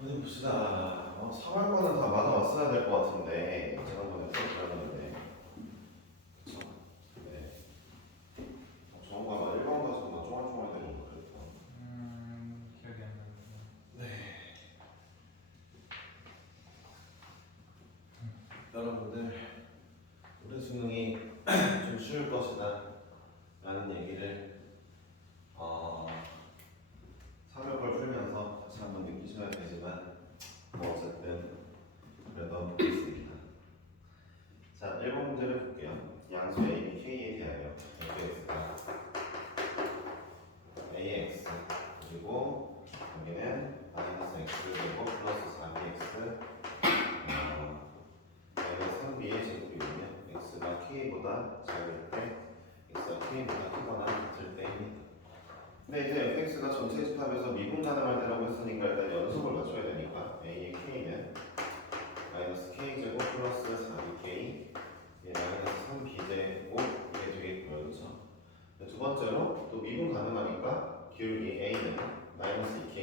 어디 봅시다. 3월 거는 다 맞아왔어야 될 것 같은데 지난번에 풀어드렸는데 그쵸? 네. 저번 거 아마 1번 가서나 쫑알쫑알 되는 거 그랬죠. 기억이 안 나요. 네. 여러분들 올해 수능이 좀 쉬울 것이다 라는 얘기를 3월 걸 풀면서 다시 한번 느끼셔야 되지만 뭐 어쨌든 그래도 있습니다. 자, 1번 문제를 볼게요. 양수 A, B, K에 대하여 fx가 ax 그리고 여기는 마이너스 x제곱 플러스 4bx 마이너스 3b의 제곱이거든요. x가 k보다 작을 때 x가 k보다 크거나 같을 때입니다. 근데 이제 fx가 전체 집합에서 미분 가능할 때라고 했으니까 일단 연속을 맞춰야 되니까 a의 k는 마이너스 k제곱 플러스 4bk 마이너스 3b제곱이 되겠고요. 그렇죠? 두 번째로 또 미분 가능하니까 기울기 a는 마이너스 2k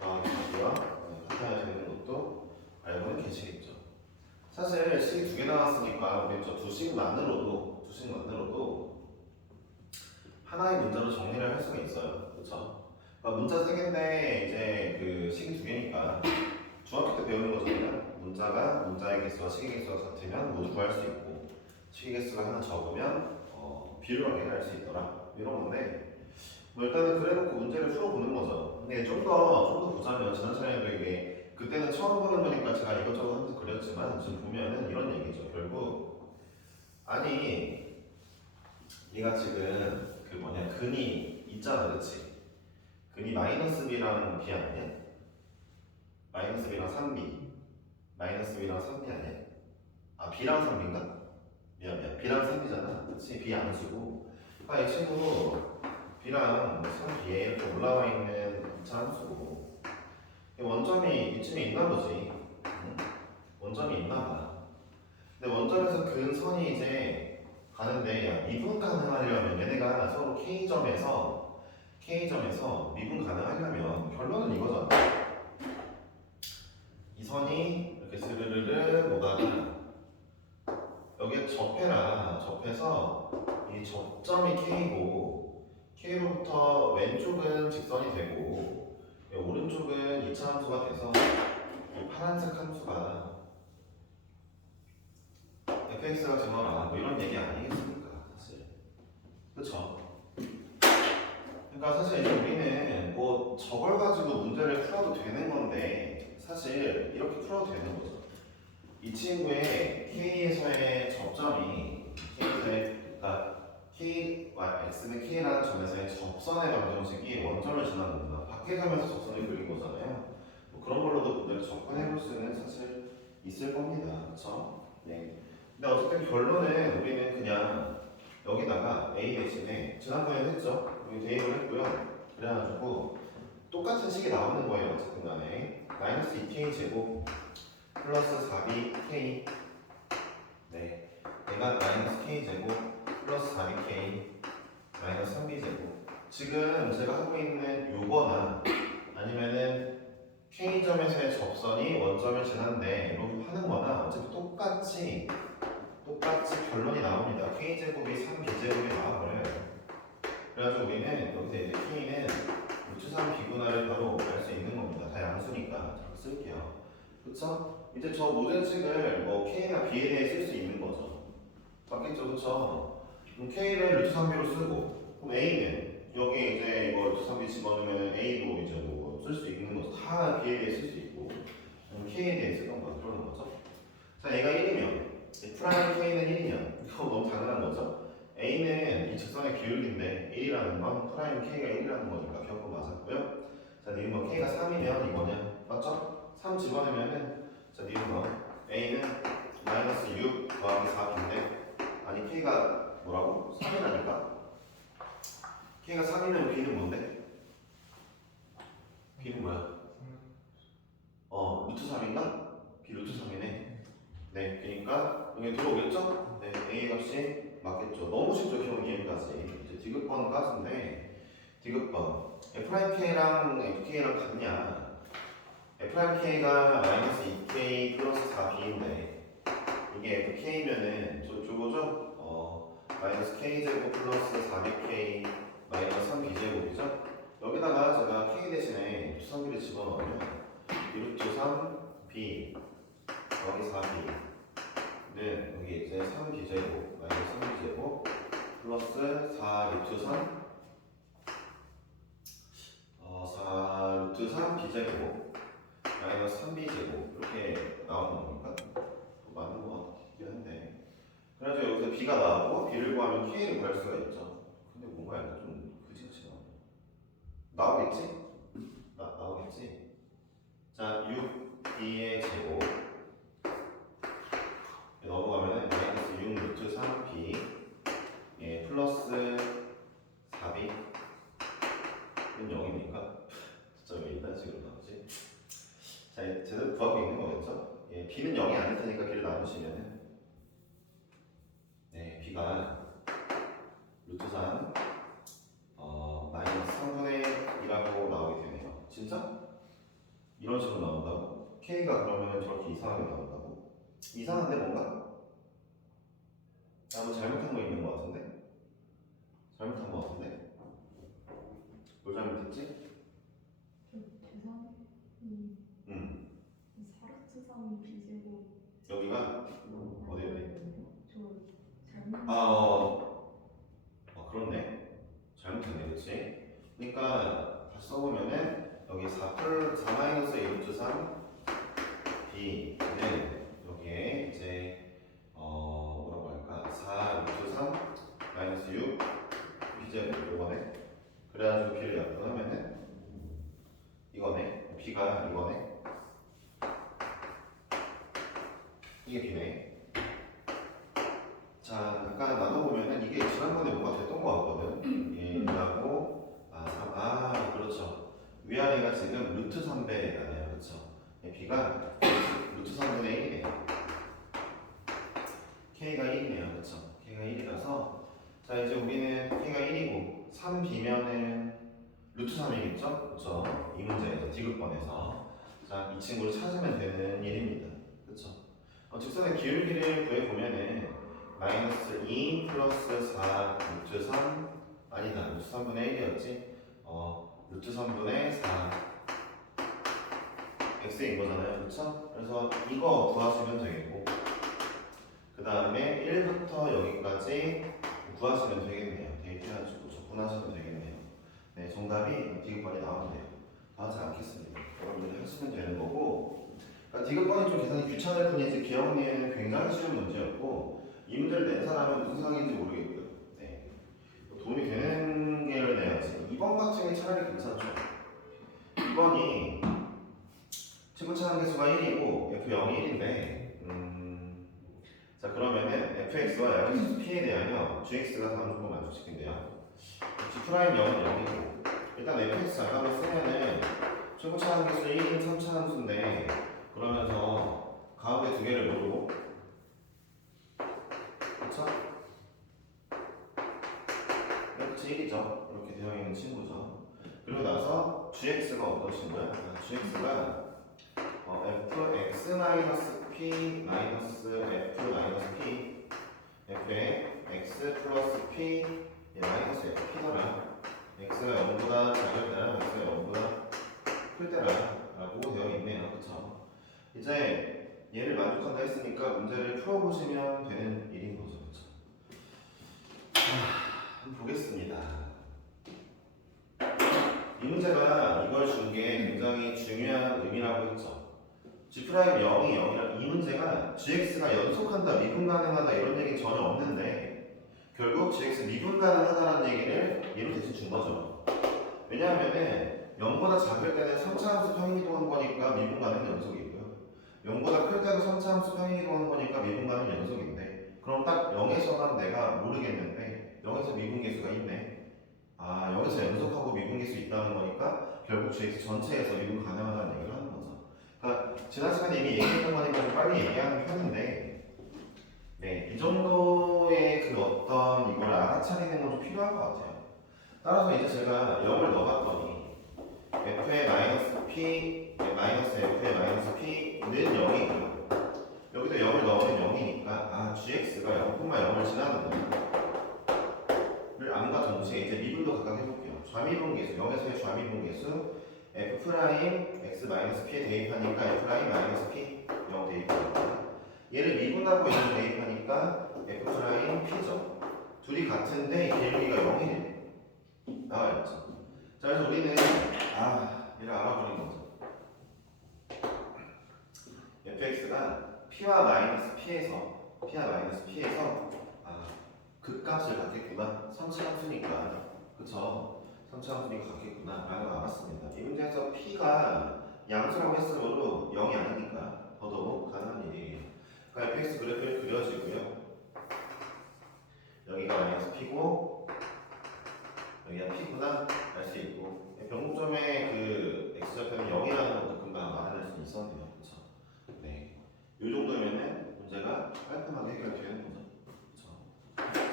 더하기 4b와 같아야 되는 것도 알고는 계시겠죠. 사실 식이 두 개 나왔으니까 우리 저 두식만으로도 하나의 문자로 정리를 할 수가 있어요. 그렇죠? 그러니까 문자 세 개인데 이제 그 식이 두 개니까 중학교 때 배우는 거잖아요. 문자의 개수와 식의 개수가 같으면 모두 구할 수 있고 식의 개수가 하나 적으면 비율하게 할 수 있더라 이런 건데 뭐 일단은 그래놓고 문제를 풀어보는 거죠. 근데 좀 더 보자면 지난 시간에도 이게 그때는 처음 보는 거니까 제가 이것저것 하면서 그렸지만 지금 보면은 이런 얘기죠. 결국 아니 네가 지금 그 근이 있잖아, 그렇지? 근이 마이너스 b랑 b 아니냐? 마이너스 b랑 3b 마이너스 b랑 3b 아니야? 아 b랑 3b인가? 미안 b랑 3b잖아. 그렇지? b 함수고 이 친구 b랑 3b에 이렇게 올라와 있는 이차 함수고 원점이 이쯤에 있나 보지. 응? 원점이 있나 봐. 근데 원점에서 근선이 이제 가는데 야, 미분 가능하려면 얘네가 서로 K점에서 미분 가능하려면 결론은 이거잖아. 이 선이 이렇게 스르르르 오다가 여기에 접해서 이 접점이 K고 K로부터 왼쪽은 직선이 되고 오른쪽은 이차 함수가 돼서 이 파란색 함수가 fx가 되거나 뭐 이런 얘기 아니겠습니까? 사실 그쵸? 그러니까 사실 이제 우리는 뭐 저걸 가지고 문제를 풀어도 되는 건데 사실 이렇게 풀어도 되는 거죠. 이 친구의 K에서의 접점이 그러니까 K와 X는 K라는 점에서의 접선의 방정식이 원점을 지나는구나. 밖에 가면서 접선을 그린 거잖아요. 뭐 그런 걸로도 문제를 접근해 볼 수는 사실 있을 겁니다. 그렇죠? 네. 근데 어쨌든 결론은 우리는 그냥 여기다가 A 대신에 지난번에 했죠? 여기 대입을 했고요. 그래가지고 똑같은 식이 나오는 거예요. 어쨌든 간에 마이너스 2k 제곱 플러스 4bk 네, 얘가 마이너스 k 제곱 플러스 4bk 마이너스 3b 제곱 지금 제가 하고 있는 요거나 아니면은 k점에서의 접선이 원점을 지난데 이렇게 하는 거나 어차피 똑같이 결론이 나옵니다. k제곱이 3b제곱이 나와버려요. 그래가지고 우리는 여기서 이제 k는 루트 3 비분할을 바로 알 수 있는 겁니다. 다 양수니까 잘 쓸게요. 그쵸? 이제 저 모든 식을 뭐 k나 b에 대해 쓸 수 있는 거죠. 맞겠죠? 그쵸? 그럼 k를 루트 3b로 쓰고 그럼 a는 여기 이제 이거 루트 3b 집어넣으면 a도 이제 뭐 쓸 수 있는 거죠. 다 b에 대해 쓸 수 있고 k에 대해 쓰던 거 그러는 거죠. 자, 얘가 1이면 프라임 K는 1이면 이거 너무 당연한 거죠. A는 이 직선의 기울기인데 1이라는 건 프라임 K가 1이라는 거니까 결국 맞았고요. 자, 니은 K가 3이면 이거냐? 맞죠? 3 집어넣으면은 자, 니은 A는 마이너스 6 더하기 4인데 아니 K가 뭐라고? 3이라니까? K가 3이면 B는 뭔데? B는 뭐야? 루트 3인가? B 루트 3이네. 네, 그러니까 여기 들어오겠죠? 네, A 값이 맞겠죠. 너무 쉽죠, 기본 이해까지. 이제 디귿번까지인데 디귿번 F'K랑 FK랑 같냐? F'K가 마이너스 2K 플러스 4B인데 이게 FK면은 저거죠? 마이너스 K제곱 플러스 400K 마이너스 3B제곱이죠? 여기다가 제가 K 대신에 수성비를 집어넣으면 루트 3B 여기 4B는 여기 이제 3B제곱 마이너스 3B제곱 플러스 4 루트 3 4 루트 3B제곱 마이너스 3B제곱 이렇게 나오는 겁니까? 맞는 것 같긴 한데 그래가지고 여기서 B가 나오고 B를 구하면 K를 구할 수가 있죠. 근데 뭔가 약간 좀 그지같이 나오겠지? 나오겠지? 자 6B의 제곱 넘어가면은 마이너스 6 루트 3B 예, 플러스 4B 는 0입니까? 진짜 왜 이딴 식으로 나오지? 자, 제대로 구하고 있는 거겠죠? 예, B는 0이 아닐 테니까 B를 나누시면은 네, B가 루트 3 마이너스 3분의 1이라고 나오게 되네요. 진짜? 이런 식으로 나온다고? K가 그러면 저렇게 이상하게 나온다고? 이상한데 뭔가? 뭐 잘못한 거 있는 거 같은데? 잘못한 거 같은데? 뭘 잘못했지? 응. 4루트 3 B제곱 여기가 어디? 저 잘못 그렇네. 잘못했네, 그렇지? 그러니까 다시 써보면은 여기 4 마이너스 1 루트 3 B는 여기에 이제 뭐라고 할까? 4 루트 3 마이너스 6 B제곱 이거네. 그래가지고 B를 약분하면은 이거네. B가 이거네. 이게 B네. 자, 아까 나눠보면은 이게 지난번에 뭐가 됐던 것 같거든. 예, 라고 그렇죠. 위아래가 지금 루트 3배라네요. 그렇죠. 예, B가 루트 3분의 1이네요. K가 1이네요. 그렇죠. K가 1이라서 자, 이제 우리는 K가 1이고 3B면은 루트 3이겠죠? 그렇죠. 이 문제에서 디귿번에서 자, 이 친구를 찾으면 되는 일입니다. 그렇죠. 직선의 기울기를 구해보면은 마이너스 2 플러스 4 루트 3 아니다 루트 3분의 1이었지 루트 3분의 4 x인 거잖아요. 그쵸? 그래서 이거 구하시면 되겠고 그 다음에 1부터 여기까지 구하시면 되겠네요. 대입해가지고 접근하시면 되겠네요. 네, 정답이 디귿번이 나오면 돼요. 하지 않겠습니다. 여러분들이 하시면 되는 거고 그러니까 디귿번이 좀 계산이 귀찮을 뿐이지 기억리에는 굉장히 쉬운 문제였고 이 문제를 낸 사람은 무슨 상인지 모르겠고요. 네. 도움이 되는 계열 내야지. 2번 같은 게 차라리 괜찮죠. 2번이 친구 차항 개수가 1이고 F0이 1인데 자 그러면은 fx와 양수수 p에 대하여 gx가 다음 조건 만족시킨대요. g' 0은 0이고 일단 fx 자각을 쓰면은 최고 차항 개수 1인 3차 함수인데 그러면서 가운데 두 개를 모르고 그쵸? f 1이죠. 이렇게 되어 있는 친구죠. 그리고 나서 gx가 어떤 친구야? gx가 fx-p f-p f의 x 플러스 p 마이너스 fp더라. x가 0보다 작을 때랑 x가 0보다 클 때라 라고 되어 있네요. 그쵸? 이제 얘를 만족한다 했으니까 문제를 풀어보시면 되는 일인 거죠. 그쵸? 한번 보겠습니다. 이 문제가 이걸 준 게 굉장히 중요한 의미라고 했죠. G' 0이 0이라 이 문제가 gx가 연속한다, 미분 가능하다 이런 얘기는 전혀 없는데 결국 gx 미분 가능하다는 얘기를 얘로 대신 준 거죠. 왜냐하면은 0보다 작을 때는 3차 함수 평행이동하는 거니까 미분 가능 연속이고요. 0보다 클 때는 3차 함수 평행이동하는 거니까 미분 가능 연속인데 그럼 딱 0에서만 내가 모르겠는데 0에서 미분 계수가 있네. 0에서 연속하고 미분 계수 있다는 거니까 결국 gx 전체에서 미분 가능하다는 얘기를 하는 거죠. 그러니까 지난 시간에 이미 얘기했던 거니까 좀 빨리 얘기하는 편인데 네, 이 정도의 그 어떤 이걸 알아차리는 건 좀 필요한 것 같아요. 따라서 이제 제가 0을 넣어봤더니 f의 마이너스 p 마이너스 f fx가 0,0을 지나는 거를 암과 동시에 이제 미분도 각각 해볼게요. 좌미분계수, 0에서의 좌미분계수 f 프라임 x 마이너스 p에 대입하니까 f 프라임 마이너스 p 0 대입하니까 얘를 미분하고 얘를 대입하니까 f 프라임 p죠. 둘이 같은데 길이가 0이 나와있죠. 자, 그래서 우리는 얘를 알아보는 거죠. fx가 p와 마이너스 p에서 극값을 갖겠구나. 선차함수니까. 그쵸? 선차함수니까 갖겠구나 라는 걸 알았습니다. 이 문제에서 p가 양수라고 했으므로 0이 아니니까 더더욱 가능한 일이에요. 그러니까 fx 그래프를 그려지고요. 여기가 마이너스 p고 여기가 p구나 알 수 있고, 변곡점의 그 x좌표는 0이라는 것도 금방 알아낼 수 있었네요. 그쵸? 네. 이 정도면은 문제가 깔끔하게 해결되는 거죠. 그쵸?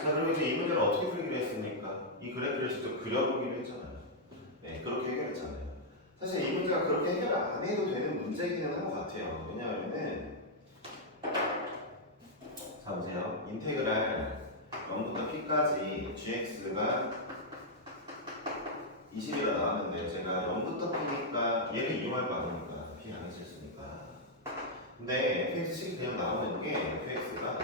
자, 그럼 이제 이 문제를 어떻게 풀기로 했습니까? 이 그래프를 직접 그려보기로 했잖아요. 네, 그렇게 해결했잖아요. 사실 이 문제가 그렇게 해결 안 해도 되는 문제이기는 한 것 같아요. 왜냐하면은 자, 보세요. 인테그랄 0부터 p까지 gx가 20이라 나왔는데 제가 0부터 p니까 얘를 이용할 거 아닙니까? p 안에 있으니까. 근데 fx식이 그냥 나오는 게 fx가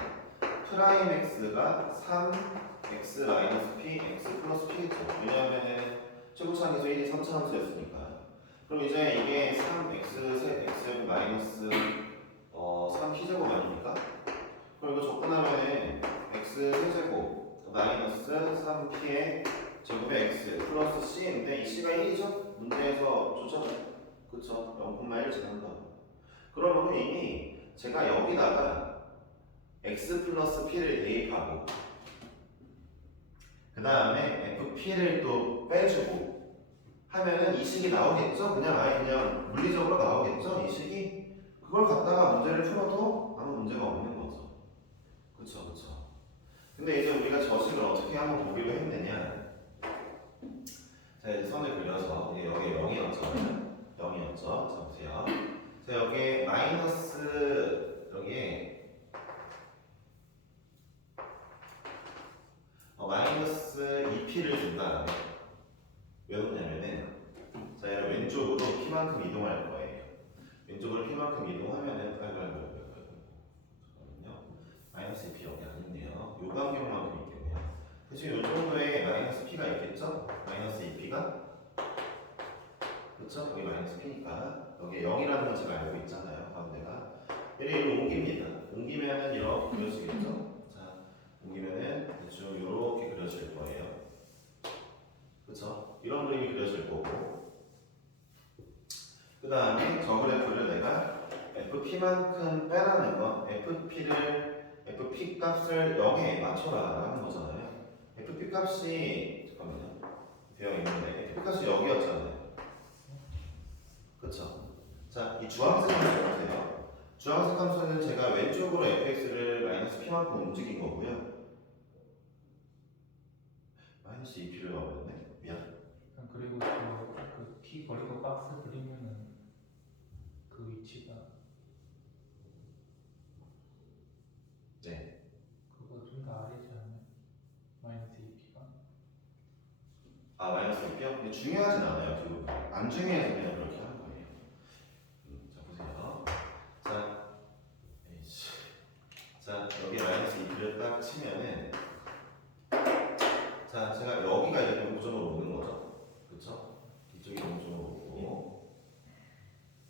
프라임 x가 3x 마이너스 p x 플러스 p겠죠. 왜냐하면 최고차항에서 1이 3차함수였으니까. 그럼 이제 이게 3x 셋 x 마이너스 3p제곱 아닙니까? 그럼 이거 접근하면은 x 세제곱 마이너스 3p의 제곱의 x 플러스 c인데 이 c가 1이죠? 문제에서 줬죠? 그쵸? 0,1 지난다. 그러면 이미 제가 여기다가 x 플러스 p를 대입하고 그 다음에 fp를 또 빼주고 하면은 이 식이 나오겠죠? 그냥 물리적으로 나오겠죠? 이 식이? 그걸 갖다가 문제를 풀어도 아무 문제가 없는 거죠. 그쵸? 근데 이제 우리가 저 식을 어떻게 한번 보기로 했느냐. 자, 이제 선을 그려서 여기 0이었죠. 자, 보세요. 자, 여기에 마이너스 여기에 마이너스 2p를 준다면 왜 그러냐면은 자, 얘를 왼쪽으로 p만큼 이동할 거예요. 왼쪽으로 p만큼 이동하면은 잠깐만요. 마이너스 2p 여기 아닌데요. 요 간격만큼 있겠네요. 대충 요 정도의 마이너스 p가 있겠죠? 마이너스 2p가 그렇죠? 여기 마이너스 p니까 여기 0이라는 건 제가 알고 있잖아요. 가운데가 얘를 옮깁니다. 옮기면은 이렇게 그려지겠죠? 자, 옮기면은 대충 이렇게 그려질 거예요. 그렇죠? 이런 그림이 그려질 거고, 그 다음에 저 그래프를 내가 fp만큼 빼라는 건 fp 값을 0에 맞춰라 라는 거잖아요. fp 값이 잠깐만요. 되어 있는데 fp 값이 0이었잖아요. 그쵸? 자, 이 주황색 함수 보세요. 주황색 함수는 제가 왼쪽으로 fx를 마이너스 p만큼 움직인 거고요. 마이너스 2p를 넣어버렸네. 미안. 그리고 그 P 버리고 박스 그리면은 그 위치가 네. 그거 좀 더 아래지 않나요? 마이너스 2P가? 마이너스 2p요? 근데 중요하진 않아요. 안 중요해서 그냥 그렇게 하는 거예요. 자, 보세요. 자, 여기 마이너스 2p를 딱 치면은 자, 제가 여기가 이제 변곡점으로 오는 거죠. 그렇죠? 이쪽이 변곡점으로 오고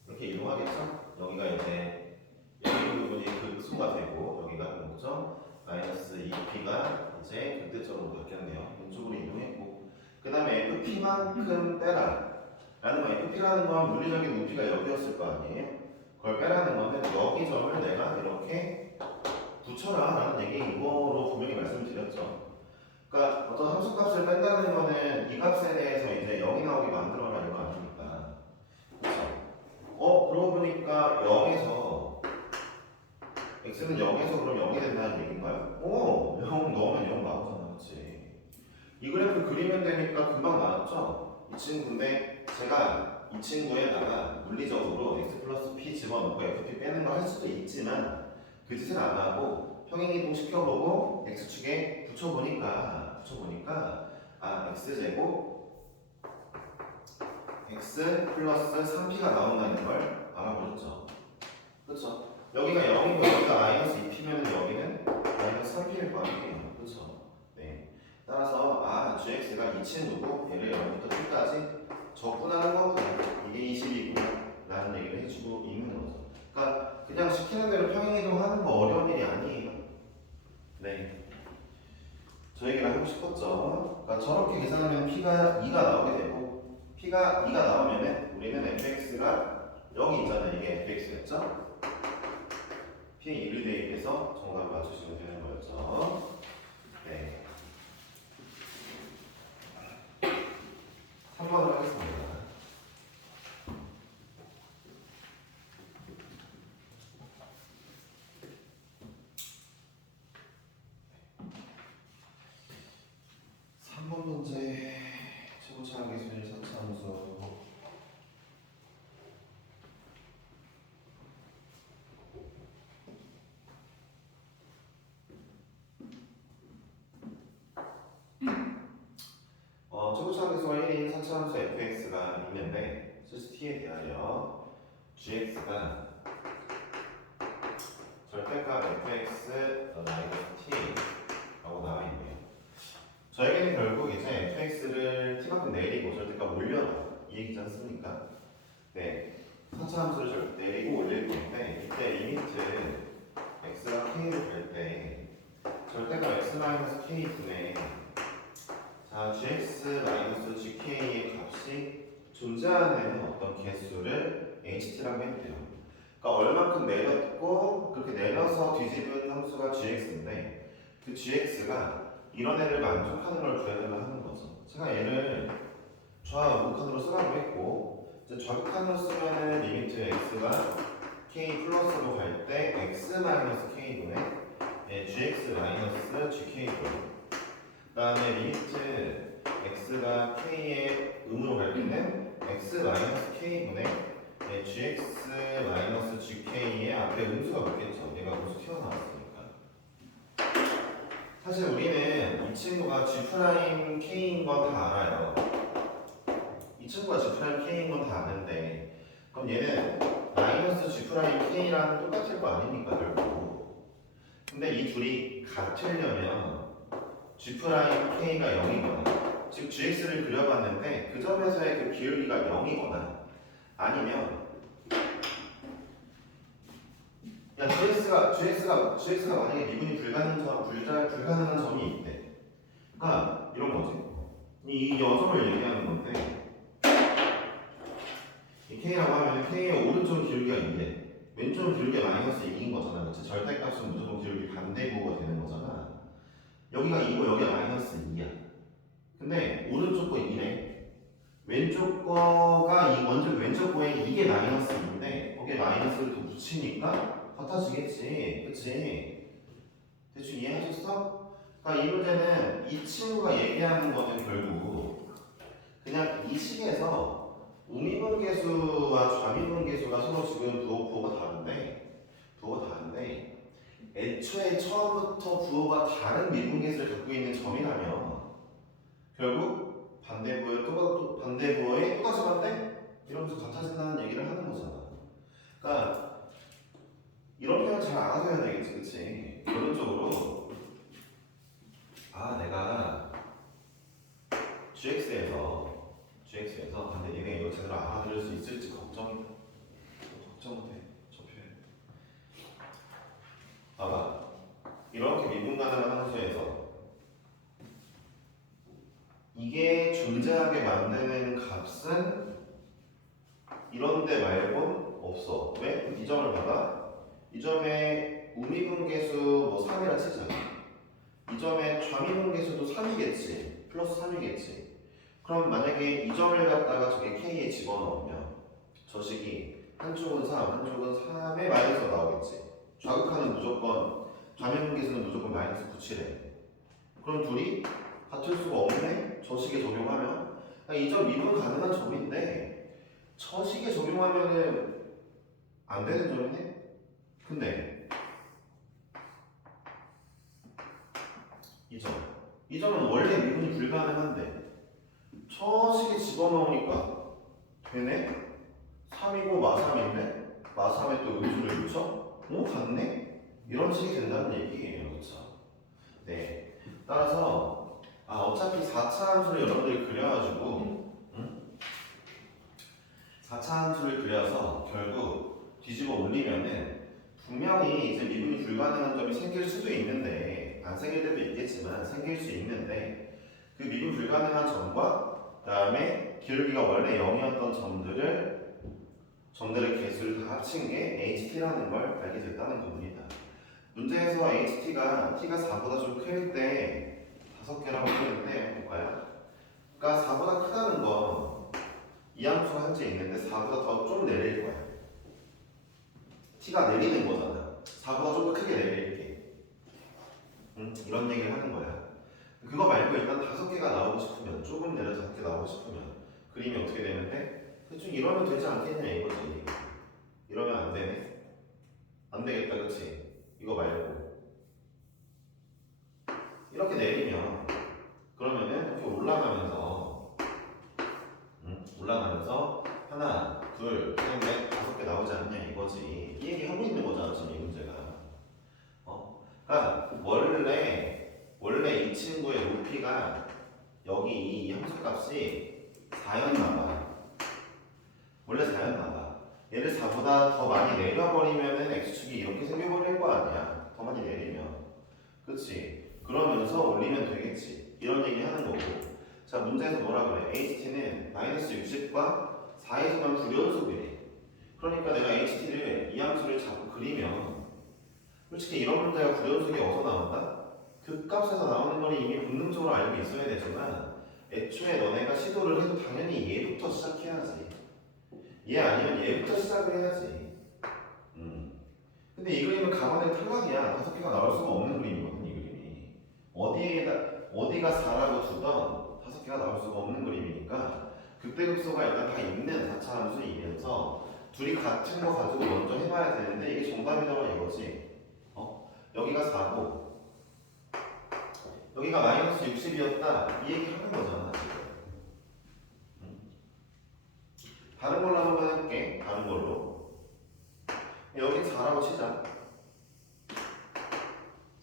이렇게 이동하겠죠? 여기가 이제 여기 부분이 극소가 되고 여기가 변곡점 마이너스 2p가 이제 극대점으로 바뀌었네요. 왼쪽으로 이동했고, 그 다음에 fp만큼 빼라 라는 거, fp라는 건 물리적인 높이가 여기였을 거 아니에요? 그걸 빼라는 거는 여기 점을 내가 이렇게 붙여라 라는 얘기인 거로 분명히 말씀드렸죠. 그러니까 어떤 함수값을 뺀다는 거는 이 값에 대해서 이제 0이 나오게 만들어라 이거 아닙니까? 그렇죠? 그러고 보니까 0에서 x는 0에서 그럼 0이 된다는 얘기인가요? 0 넣으면 0 나오잖아. 그렇지? 이 그래프 그리면 되니까 금방 나왔죠? 이 친구인데 제가 이 친구에다가 물리적으로 x 플러스 p 집어넣고 fp 빼는 걸 할 수도 있지만 그 짓을 안 하고 평행이동 시켜보고 x축에 붙여보니까 x제곱 x 플러스 3p가 나온다는 걸 알아보셨죠? 그렇죠? 여기가 0이고 여기가 마이너스 2p면 여기는 마이너스 3p일 거 아니에요? 그렇죠? 네. 따라서 gx가 이 친구고 얘를 0부터 p까지 적분하는 거구나. 이게 20이구나 라는 얘기를 해주고 있는 거죠. 그러니까 그냥 시키는 대로 평행이동 하는 거 어려운 일이 아니에요. 네. 저 얘기를 하고 싶었죠. 그러니까 저렇게 계산하면 p가 2가 나오게 되고 p가 2가 나오면은 우리는 fx가 여기 있잖아요. 이게 fx였죠? p의 1을 대입해서 정답을 맞추시면 되는 거였죠. 네. 3번을 하겠습니다. 문제 최고차항 계수일 선차함수 최고차항 계수가 1인 선차함수 fx가 있는데 실수 t에 대하여 gx가 절대값 fx t라고 나와 있네요. 저에게는 결국 이제 fx를 t만큼 내리고 절대값 올려라 이 얘기지 않습니까? 네, 선차함수를 내리고 올릴 건데 이때 리미트 x가 k로 갈 때 절대값 x-k분의 자 gx-gk의 값이 존재하는 어떤 개수를 ht라고 했대요. 그러니까 얼만큼 내렸고 그렇게 내려서 뒤집은 함수가 gx인데 그 gx가 이런 애를 만족하는 걸 구해달라 하는 거죠. 제가 얘를 좌우극한으로 쓰라고 했고 이제 좌극한으로 쓰면은 리미트 x가 k 플러스로 갈 때 x-k분의 gx-gk분 그 다음에 리미트 x가 k의 음으로 갈 때는 x-k분의 gx-gk의 앞에 음수가 붙겠죠. 얘가 음수 튀어나왔으니까. 사실 우리는 이 친구가 G'K인 건 다 알아요. 이 친구가 G'K인 건 다 아는데 그럼 얘는 마이너스 G'K랑 똑같을 거 아닙니까 결국. 근데 이 둘이 같으려면 G'K가 0이거나 즉 GX를 그려봤는데 그 점에서의 그 기울기가 0이거나 아니면 야 GX가 만약에 미분이 불가능한 점이 있대. 그러니까 이런 거지. 이 여점을 얘기하는 건데 이 K라고 하면 K의 오른쪽 기울기가 2래. 왼쪽 기울기가 마이너스 2인 거잖아. 그치? 절대값은 무조건 기울기 반대부호가 되는 거잖아. 여기가 2고 여기가 마이너스 2야. 근데 오른쪽 거 2래. 왼쪽 거가 먼저 왼쪽 거에 이게 마이너스 2인데 거기에 마이너스를 더 붙이니까 같아지겠지. 그치? 대충 이해하셨어? 그러니까 이 문제는 이 친구가 얘기하는 거는 결국 그냥 이 식에서 우미분계수와 좌미분계수가 서로 지금 부호가 다른데 애초에 처음부터 부호가 다른 미분계수를 갖고 있는 점이라면 결국 반대부호에 또다시 반대? 이러면서 같아진다는 얘기를 하는 거잖아. 그러니까 이런 표현 잘 알아둬야 되겠지, 그치? 결론적으로 내가 GX에서 근데 얘네 이거 제대로 알아들을 수 있을지 걱정돼. 저 표현. 봐봐. 이렇게 미분가능한 함수에서 이게 존재하게 만드는 값은 이런 데 말곤 없어. 왜? 이 점을 봐봐. 이 점에 우미분계수 뭐 3이라 치잖아. 이 점에 좌미분계수도 3이겠지. 플러스 3이겠지. 그럼 만약에 이 점을 갖다가 저게 K에 집어넣으면 저 식이 한쪽은 3, 한쪽은 3의 마이너스가 나오겠지. 좌극하는 무조건, 좌미분계수는 무조건 마이너스 9래. 그럼 둘이 같을 수가 없네? 저 식에 적용하면. 이 점 미분 가능한 점인데 저 식에 적용하면은 안 되는 점이네? 근데 이 점은 원래 미분이 불가능한데 처식에 집어넣으니까 되네? 3이고 마3인데 마3에 또 음수를 붙여? 같네? 이런 식이 된다는 얘기예요. 그렇죠? 네. 따라서 어차피 4차 함수를 여러분들이 그려가지고 4차 함수를 그려서 결국 뒤집어 올리면은 분명히 이제 미분이 불가능한 점이 생길 수도 있는데 안 생길 때도 있겠지만 생길 수 있는데 그 미분 불가능한 점과 그 다음에 기울기가 원래 0이었던 점들의 개수를 다 합친 게 HT라는 걸 알게 됐다는 겁니다. 문제에서 HT가 T가 4보다 좀 클 때 5개라고 했는데 볼까요? 그러니까 4보다 크다는 건 이 함수가 현재 있는데 4보다 더 좀 내릴 거야. T가 내리는 거잖아. 4보다 좀 더 크게 내릴게. 이런 얘기를 하는 거야. 그거 말고 일단 5개가 나오고 싶으면 조금 내려 5개 나오고 싶으면 그림이 어떻게 되는데 대충 이러면 되지 않겠냐 이거지. 이러면 안 되네. 안 되겠다, 그렇지? 이거 말고 이렇게 내리면 그러면은 이렇게 올라가면서 하나, 둘, 셋, 넷, 5개 나오지 않냐 이거지. 이 얘기 하고 있는 거잖아 지금 이 문제가. 그러니까 원래 이 친구의 높이가 여기 이 함수값이 4였나봐. 원래 4였나봐. 얘를 4보다 더 많이 내려버리면은 x축이 이렇게 생겨버릴 거 아니야. 더 많이 내리면. 그치? 그러면서 올리면 되겠지. 이런 얘기 하는 거고. 자, 문제에서 뭐라 그래? HT는 마이너스 60과 4에서만 불연속이래. 그러니까 내가 HT를 이 함수를 자꾸 그리면 솔직히 이런 문제가 불연속이 어디서 나온다? 그 값에서 나오는 건 이미 본능적으로 알고 있어야 되지만 애초에 너네가 시도를 해도 당연히 얘부터 시작해야지. 얘 아니면 얘부터 시작을 해야지. 근데 이 그림은 가만히 탈락이야. 5개가 나올 수가 없는 그림이거든 이 그림이. 어디가 4라고 두던 5개가 나올 수가 없는 그림이니까 극대극소가 일단 다 있는 4차 함수이면서 둘이 같은 거 가지고 먼저 해봐야 되는데 이게 정답이잖아 이거지. 여기가 4고 여기가 마이너스 60이었다 이 얘기 하는 거잖아 지금. 다른 걸로 한번 해볼게. 다른 걸로 여긴 4라고 치자.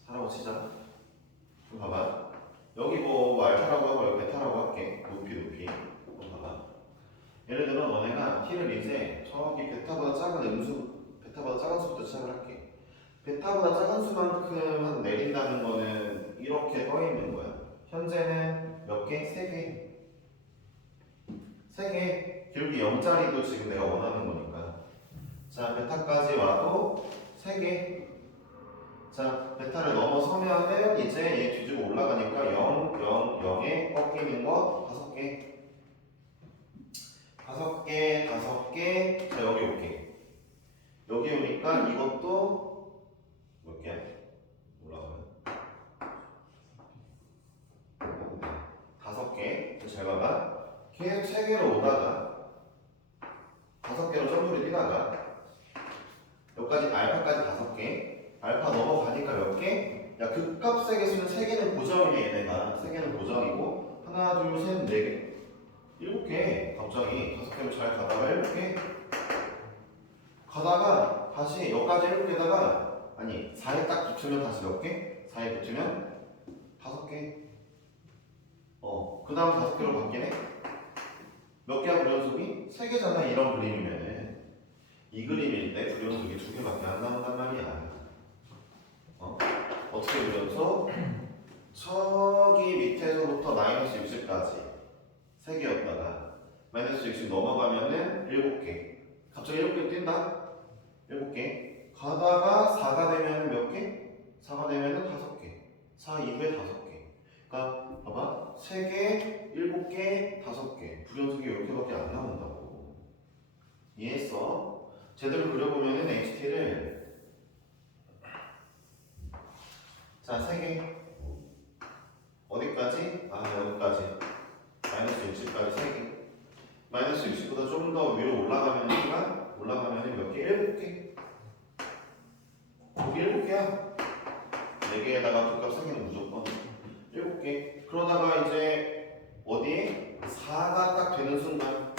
4라고 치자. 그럼 봐봐. 여기 뭐 알파라고 하고 여기 베타라고 할게. 높이. 그럼 봐봐. 예를 들어 너네가 t를 이제 저기 베타보다 작은 수부터 시작을 할게. 베타보다 작은 수만큼 내린다는 거는 이렇게 떠 있는 거야. 현재는 몇 개? 3개. 3개. 기울기 0짜리도 지금 내가 원하는 거니까. 자, 베타까지 와도 3개. 자, 베타를 넘어서면은 이제 얘 뒤지고 올라가니까 0, 0, 0에 꺾이는 거 5개. 5개. 자, 여기 올게. 여기 오니까 이것도 몇 개야? 올라가면 5개. 잘 봐봐. 계속 3개로 오다가 5개로 점프를 뛰다가 여기까지 알파까지 5개. 알파 넘어가니까 몇 개? 야, 극값의 개수는 3개는 고정이네 얘네가. 3개는 고정이고 하나, 둘, 셋, 4개. 7개. 갑자기 5개로 잘 가다가 7개. 가다가 다시 여기까지 7개다가 아니 4에 딱 붙으면 다시 몇 개? 4에 붙으면 5개. 그 다음 5개로 바뀌네? 몇 개야 불연속이? 3개잖아 이런 그림이면은. 이 그림일 때 불연속이 2개밖에 안 나온단 말이야. 어떻게 불연속? 저기 밑에서부터 마이너스 60까지 3개였다가 마이너스 60 넘어가면은 7개. 갑자기 7개 뛴다? 7개. 가다가 4가 되면 몇 개? 4가 되면은 5개. 4 이후에 5개. 그러니까 봐봐. 3개, 7개, 5개. 불연속이 이렇게밖에 안 나온다고. 이해했어? 제대로 그려보면은 HT를 자, 3개. 어디까지? 여기까지. 마이너스 60까지 3개. 마이너스 60보다 좀 더 위로 올라가면 몇 개? 7개. 여기 7개야. 4개에다가 극값 3개는 무조건 7개. 그러다가 이제 어디 4가 딱 되는 순간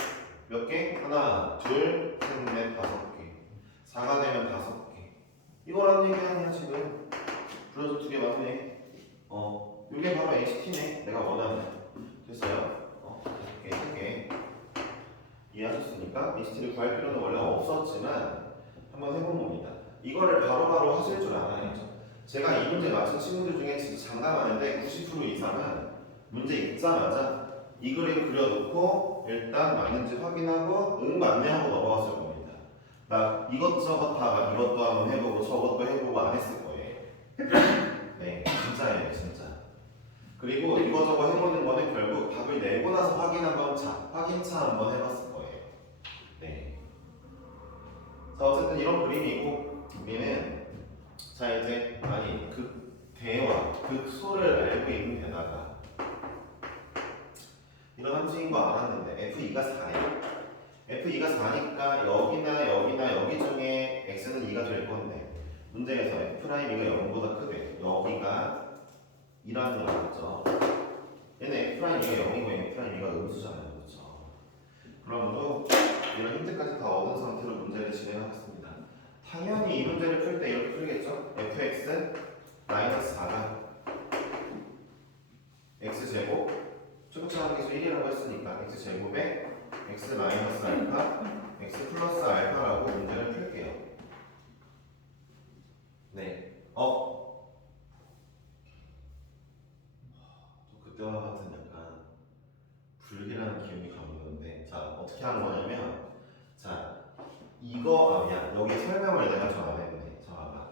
몇 개? 하나, 둘, 셋, 넷, 5개. 4가 되면 5개. 이거라는 얘기 아니야 지금. 불러서 2개 맞네. 이게 바로 HT네. 내가 원하는. 됐어요? 5개, 3개. 이해하셨으니까 HT를 구할 필요는 원래 없었지만 한번 해본 겁니다. 이거를 바로바로 하실 줄 알아야죠. 제가 이 문제 맞춘 친구들 중에 진짜 장담하는데 90% 이상은 문제 읽자마자 이 그림 그려놓고 일단 맞는지 확인하고 응 맞네 하고 넘어갔을 겁니다. 막 이것저것 다 이것도 한번 해보고 저것도 해보고 안 했을 거예요. 네, 진짜예요, 진짜. 그리고 이거저거 해보는 거는 결국 답을 내고 나서 확인차 한번 해봤을 거예요. 네. 자, 어쨌든 이런 그림이고 우리는 자 이제 대화, 극소를 알고 있는 데다가 이런 함수인 거 알았는데 F2가 4예요. F2가 4니까 여기나 여기 중에 X는 2가 될 건데 문제에서 F'I가 0보다 크대. 여기가 2라는 걸 알았죠. 얘는 F'I가 0이고 F'I가 음수잖아요. 그렇죠? 그러므로 이런 힌트까지 다 얻은 상태로 문제를 진행하겠습니다. 당연히 이 문제를 풀 때 이렇게 풀겠죠? fx 마이너스 4가 x제곱 초록창 기수 1이라고 했으니까 x제곱에 x 마이너스 알파 x 플러스 알파라고 문제를 풀게요. 네. 또 그때와 같은 약간 불길한 기운이 감도는데 자 어떻게 하는 거냐면 자 여기 설명을 내가 좀 안 했네. 자 봐봐.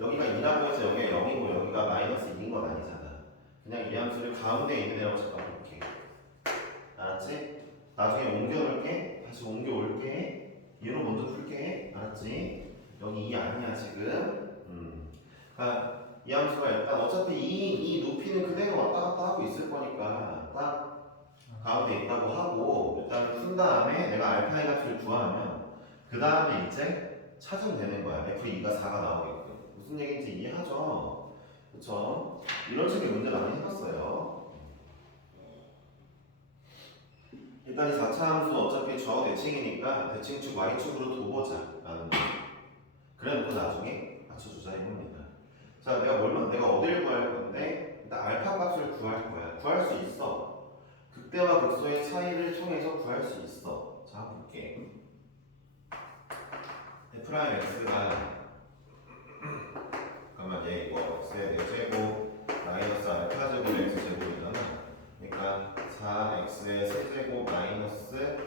여기가 2라고 해서 여기가 0이고 여기가 마이너스 2인 건 아니잖아. 그냥 이 함수를 가운데 있는 애라고 잠깐 볼게. 알았지? 나중에 옮겨놓을게. 다시 옮겨올게. 얘로 먼저 풀게. 알았지? 여기 2 아니야 지금. 그러니까 이 함수가 일단 어차피 이 높이는 그대로 왔다 갔다 하고 있을 거니까 딱 가운데 있다고 하고 일단 푼 다음에 내가 알파의 값을 구하면 그 다음에 이제 찾으면 되는 거야. F2가 4가 나오게끔. 무슨 얘기인지 이해하죠? 그쵸? 이런 식의 문제 많이 해봤어요. 일단 이 4차 함수 어차피 좌우 대칭이니까 대칭축 Y축으로 둬보자 라는 거죠. 그래 놓고 나중에 맞춰주자 이겁니다. 자, 내가 어디를 구할 건데 일단 알파 값을 구할 거야. 구할 수 있어. 극대와 극소의 차이를 통해서 구할 수 있어. 자, 볼게. 프라임 x가 잠깐만 얘 이거 x의 4제곱 마이너스 알파 제곱 x 제곱이잖아. 그러니까 4x의 세제곱 마이너스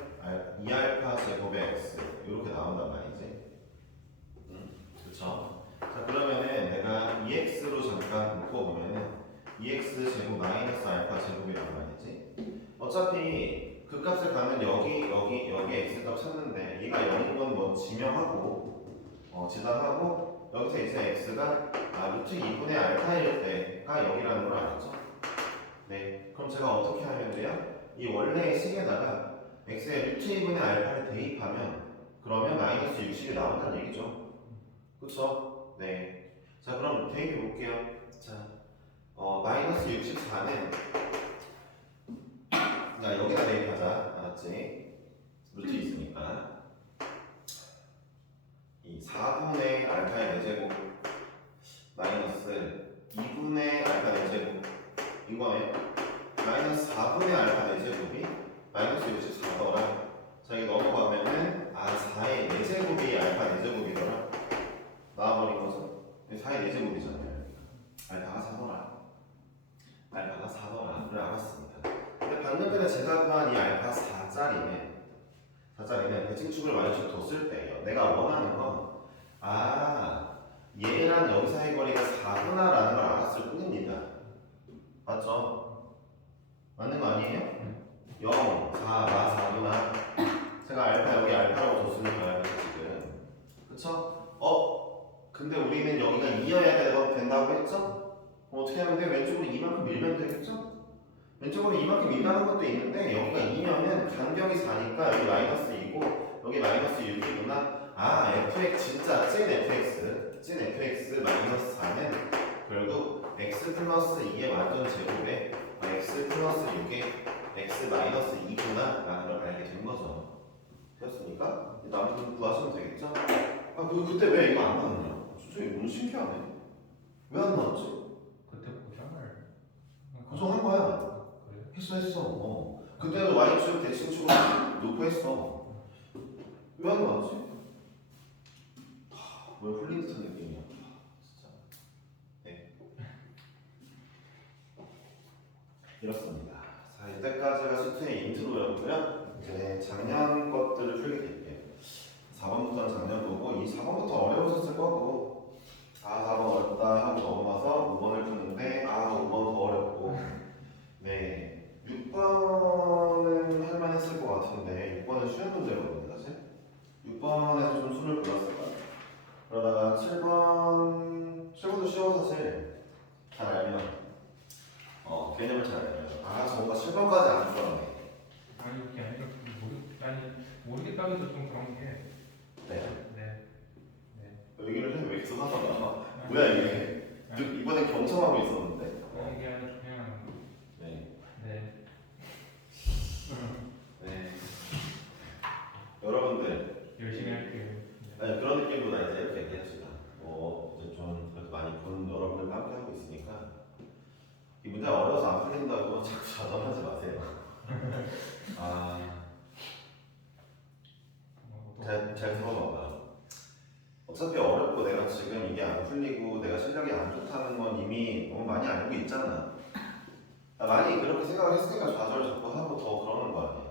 2알파 제곱의 x 이렇게 나온단 말이지. 그쵸? 자 그러면은 내가 2x로 잠깐 묶어보면은 2x 제곱 마이너스 알파 제곱이란 말이지. 어차피 그 값을 가면 여기 x 값 찾는데 얘가 0인 건 뭐 지명하고 지나하고 여기서 이제 x가 루트 2분의 알파일 때가 여기라는 걸 알았죠? 네, 그럼 제가 어떻게 하면 돼요? 이 원래의 식에다가 x의 루트 2분의 알파를 대입하면 그러면 마이너스 60이 나온다는 얘기죠. 그쵸? 네. 자 그럼 대입해 볼게요. 자, 마이너스 64는 자 여기다 대입하자. 알았지? 루트 있으니까 이 4분의 알파의 4제곱 마이너스 2분의 알파 4제곱 이거네요. 마이너스 4분의 알파 4제곱이 마이너스 64더라. 자 이게 넘어가면은 4의 4제곱이 알파 4제곱이더라. 나와버린 거죠. 4의 4제곱이잖아요. 알파가 4더라. 그래 알았습니다. 근데 방금 전에 제가 구한 이 알파 4짜리는 대칭축을 Y축 뒀을 때예요. 내가 원하는 건 얘랑 여기 사이 거리가 4구나라는 걸 알았을 뿐입니다. 맞죠? 맞는 거 아니에요? 0, 4, 4구나. 제가 알파 여기 알파라고 뒀으니까 지금. 그쵸? 근데 우리는 여기가 2여야 된다고 했죠? 그럼 어떻게 하면 돼? 왼쪽으로 이만큼 밀면 되겠죠? 왼쪽으로 이만큼 밀라는 것도 있는데 여기가 2면은 간격이 4니까 여기 마이너스 2고 여기 마이너스 6이구나. fx 진짜 찐 fx 마이너스 4는 결국 x 플러스 2의 완전 제곱에 x 플러스 6에 x 마이너스 2구나 라는 걸 알게 된 거죠. 되었으니까 남은 구하시면 되겠죠? 아 그때 왜 이거 안 나왔냐? 진짜 이거 너무 신기하네. 왜 안 나왔지? 그때 고정을 고정한 거야. 그래요? 했어. 그때도 y축 대칭축으로 놓고 했어. 왜 안 나왔지? 왜 홀린 듯한 느낌이야. 진짜. 네. 이렇습니다. 자, 이때까지가 수트의 인트로였고요. 이제 작년 것들을 풀게 될게요. 4번부터는 작년 거고, 이 4번부터 어려우셨을 거고, 4번 어렵다 하고 넘어가서 5번을 푸는데, 5번 더 어렵고, 네. 6번은 할만했을 것 같은데, 6번은 쉬운 문제거든요, 사실. 6번에서 좀 수를 불렀을 거예요. 그러다가 7번도 쉬워 사실. 잘 알면. 개념을 잘 알면. 저거가 7번까지 안 풀었네. 아니 그게 아니라 모르겠다고 해서 좀 그런 게 네. 네. 얘기를 해. 왜 계속 하다 나. 뭐야, 이게. 이번에 경청하고 있었는데. 이게 아니라 그냥 네. 네. 네. 여러분들. 열심히 할게요. 아니, 그런 느낌보다 이제 이렇게 얘기합시다. 이제 좀 그래도 많이 본 여러분들과 함께 하고 있으니까 이 문제가 어려워서 안 풀린다고 자꾸 좌절하지 마세요. 잘 들어봐봐. 어차피 어렵고 내가 지금 이게 안 풀리고 내가 실력이 안 좋다는 건 이미 너무 많이 알고 있잖아. 많이 그렇게 생각을 했으니까 좌절을 자꾸 하고 더 그러는 거 아니야.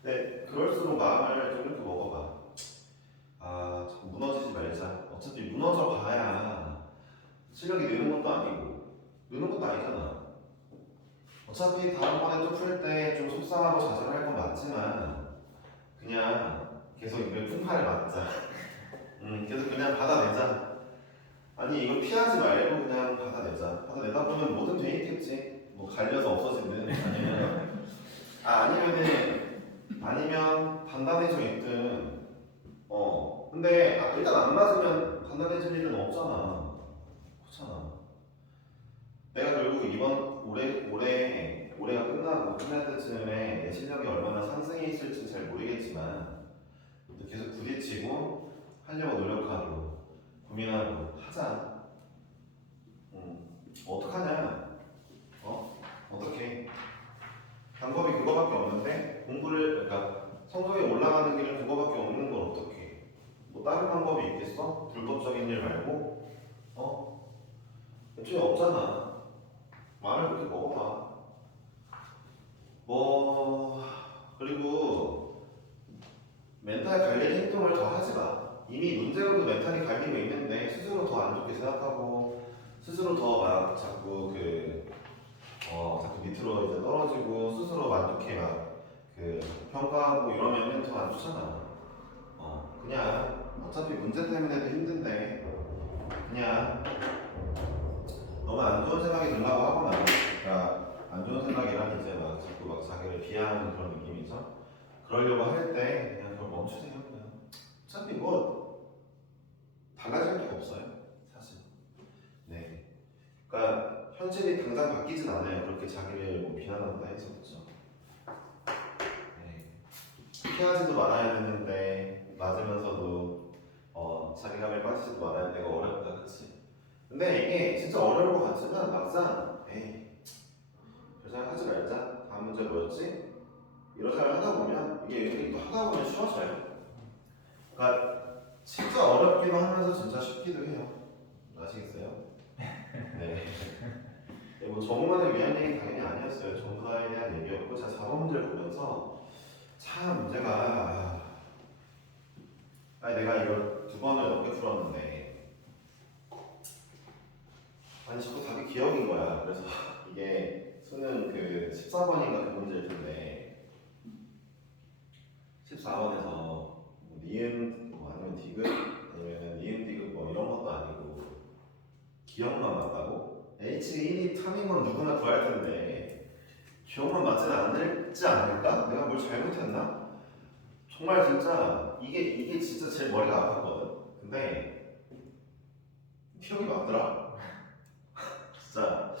근데 그럴수록 마음을 좀 이렇게 먹어봐. 자꾸 무너지지 말자. 어차피 무너져 봐야 실력이 느는 것도 아니고 느는 것도 아니잖아. 어차피 다음번에 또 풀 때 좀 속상하고 좌절할 건 맞지만 그냥 계속 이걸 풍파를 맞자. 계속 그냥 받아내자. 아니 이거 피하지 말고 그냥 받아내자. 받아내다 보면 뭐든 돼 있겠지. 뭐 갈려서 없어지든 아니면 단단해져 있든. 근데 일단 안 맞으면 단단해질 일은 없잖아. 그렇잖아. 내가 결국 올해가 끝날 때쯤에 내 실력이 얼마나 상승해 있을지 잘 모르겠지만 계속 부딪히고 하려고 노력하고 고민하고 하자. 어떡하냐? 어떻게? 방법이 그거밖에 없는데 그러니까 성적이 올라가는 길은 그거밖에 없는 걸 어떡해? 뭐 다른 방법이 있겠어? 불법적인 일 말고? 애초에 없잖아. 마음을 그렇게 먹어봐. 그리고 멘탈 관리 행동을 더 하지 마. 이미 문제로도 멘탈이 갈리고 있는데 스스로 더 안 좋게 생각하고 스스로 더 막 자꾸 자꾸 밑으로 이제 떨어지고 스스로 만족해 평가하고 이러면 더 안 좋잖아. 그냥 어차피 문제 때문에도 힘든데 그냥 너무 안 좋은 생각이 들라고 하거나, 그러니까 안 좋은 생각이란 이제 자꾸 자기를 비하하는 그런 느낌이죠. 그러려고 할 때 그냥 그걸 멈추세요. 그냥 어차피 달라질 게 없어요, 사실. 네. 그러니까 현실이 당장 바뀌진 않아요. 그렇게 자기를 비난한다 해서 그렇죠. 네. 피하지도 말아야 되는데 맞으면서도 자기감에 빠지지도 말아야 되고 어렵다, 그렇지? 근데 이게 진짜 어려울 것 같지만 막상 별생각 하지 말자. 다음 문제 뭐였지? 이런 생각을 하다 보면 이게 또 하다 보면 쉬워져요. 그러니까 진짜 어렵기도 하면서 진짜 쉽기도 해요. 아시겠어요? 네. 뭐 저만을 위한 얘기 당연히 아니었어요. 전부 다에 대한 얘기였고, 제가 4번 문제를 보면서 참 문제가 내가 이걸 2번을 넘게 풀었는데 자꾸 답이 기억인 거야. 그래서 이게 수능 14번인가 그 문제일 텐데 14번에서 니은 아니면 디귿 아니면 니은 디귿 이런 것도 아니고 기억만 맞다고? H1이 탐인 건 누구나 구할 텐데 기억만 맞지는 않지 않을까? 내가 뭘 잘못했나? 정말 진짜 이게 진짜 제일 머리가 아팠거든. 근데 기억이 맞더라. 진짜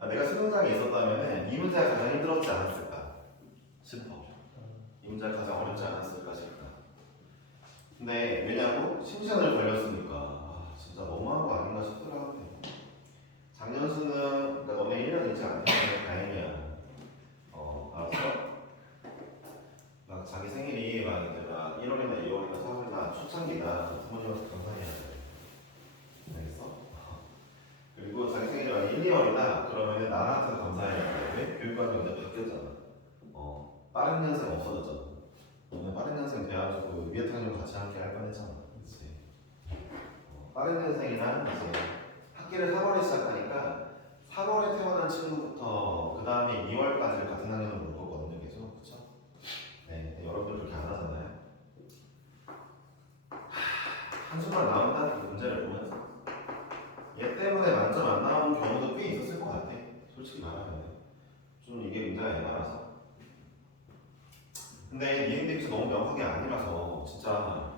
내가 수능장에 있었다면은 이 문제가 가장 힘들었지 않았을까 싶어. 이 문제가 가장 어렵지 않았을까 싶다. 근데 왜냐고? 심시간을 걸렸으니까 진짜 너무한 거 아닌가 싶더라고. 작년 수능 그러니까 너네 1년 있지 않다면 다행이야. 알았어? 막 자기 생일이 막 이제 막 1월이나 2월이나 4월이나 초창기다. 부모님한테 감사해야 돼. 알겠어? 그리고 자기 생일이 막 1, 2월이다. 그러면은 나한테도 감사해야 돼. 왜? 교육관이 이제 바뀌었잖아. 빠른 년생 없어졌잖아. 너네 빠른 년생 돼가지고 위에 학년 같이 함께 할 뻔했잖아. 그치? 빠른 년생이랑 이제 학기를 3월에 시작하니까 3월에 태어난 친구부터 그 다음에 2월까지를 같은 학년으로 볼 거거든요. 계속. 그쵸? 네, 여러분들 그렇게 안 하잖아요. 한순간 나온다 그 문제를 보면서 얘 때문에 만점 안 나온 경우도 꽤 있었을 것 같아. 솔직히 말하면 좀 이게 문제가 애매라서. 근데 ENDX가 너무 명확하게 아니라서 진짜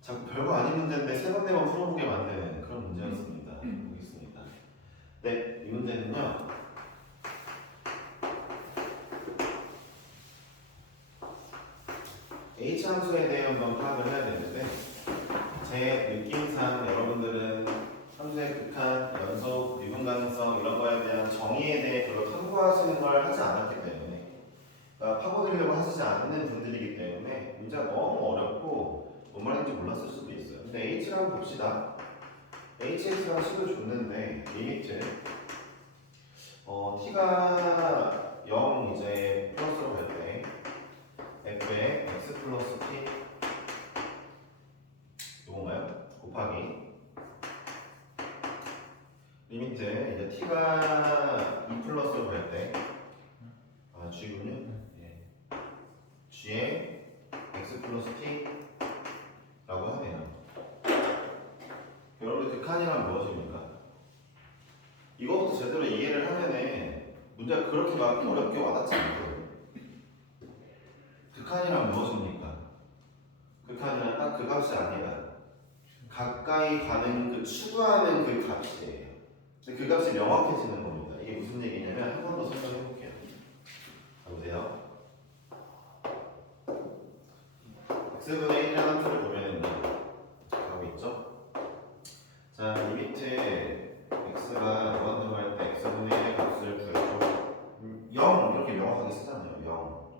자꾸 별거 아닌 문제인데 세 번, 네 번 풀어보게 만드는 그런 문제였습니다. 보겠습니다. 네, 이 문제는요. H함수에 대해 한번 파악을 해야 되는데 제 느낌상 여러분들은 함수의 극한, 연속, 미분 가능성 이런 거에 대한 정의에 대해 별로 탐구하시는 걸 하지 않았기 때문에 그러니까 파고들려고 하시지 않는 분들이기 때문에 문제가 너무 어렵고 뭔 말인지 몰랐을 수도 있어요. 근데 H를 한번 봅시다. HX가 10을 줬는데 리미트 T가 0 이제 플러스로 갈 때 F에 X 플러스 T 이건가요? 곱하기 리미트 이제 T가 2 플러스로 갈 때 G군요. 예. G에 X 플러스 T 라고 하네요. 여러분들 극한이란 무엇입니까? 이거부터 제대로 이해를 하면은 문제가 그렇게 막 어렵게 와닿지 않거든요. 극한이란 무엇입니까? 극한이란 딱 그 값이 아니라 가까이 가는 그 추구하는 그 값이에요. 근데 그 값이 명확해지는 겁니다. 이게 무슨 얘기냐면 한 번 더 설명해 볼게요. 보세요. x분의 1이라는 함수를 보면은 가고 있죠? 자, 리미트 x가 무한대로 할 때 x분의 1의 값을 구해줘. 0 이렇게 명확하게 쓰잖아요. 0.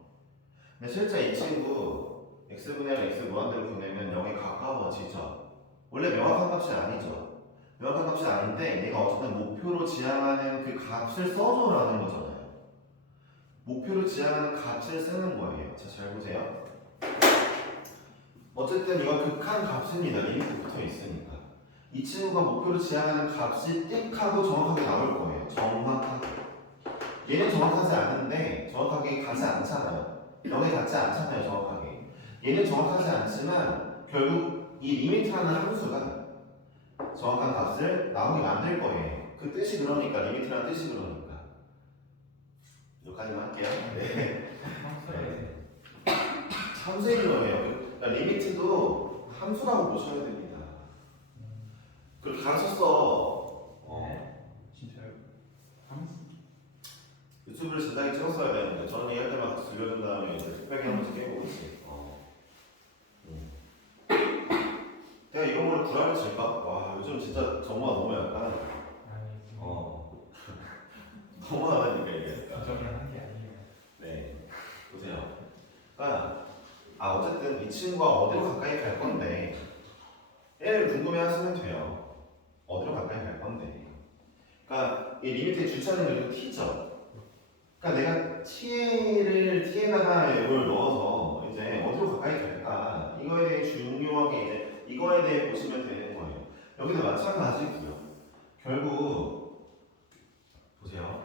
근데 실제 이 친구 x분의 1 x 무한대로 보내면 0에 가까워지죠. 원래 명확한 값이 아니죠. 명확한 값이 아닌데 얘가 어쨌든 목표로 지향하는 그 값을 써줘라는 거잖아요. 목표로 지향하는 값을 쓰는 거예요. 자, 잘 보세요. 어쨌든 이건 극한 값입니다. 리미트 붙어 있으니까. 이 친구가 목표로 지향하는 값이 띡 하고 정확하게 나올 거예요. 정확하게. 얘는 정확하지 않은데 정확하게 가지 않잖아요. 0에 닿지 않잖아요. 정확하게. 얘는 정확하지 않지만 결국 이 리미트라는 함수가 정확한 값을 나오게 만들 거예요. 그 뜻이 그러니까 리미트라는 뜻이 그러니까. 여기까지만 할게요. 네. 함수의 이름이에요. 그러니까 리미트도 함수라고 보셔야 됩니다. 그렇게 가르쳤어. 진짜요? 유튜브를 진작에 찍었어야 되는데 저는 얘할 때만 들려준 다음에 이제 특별히 한 번씩 깨보고 있지. 내가 이런 걸 구라를 칠까? 와, 요즘 진짜 정보가 너무 약간 너무 하다니까 이게. 부정이 한게 아니에요. 네, 보세요. 그러니까 어쨌든 이 친구가 어디로 가까이 갈 건데 얘를 궁금해하시면 돼요. 어디로 가까이 갈 건데. 그러니까 이 리미트의 주차는 그리고 t죠. 그러니까 내가 t에다가 이걸 넣어서 이제 어디로 가까이 갈까 이거에 대해 중요하게 이제 이거에 대해 보시면 되는 거예요. 여기도 마찬가지고요. 결국 보세요.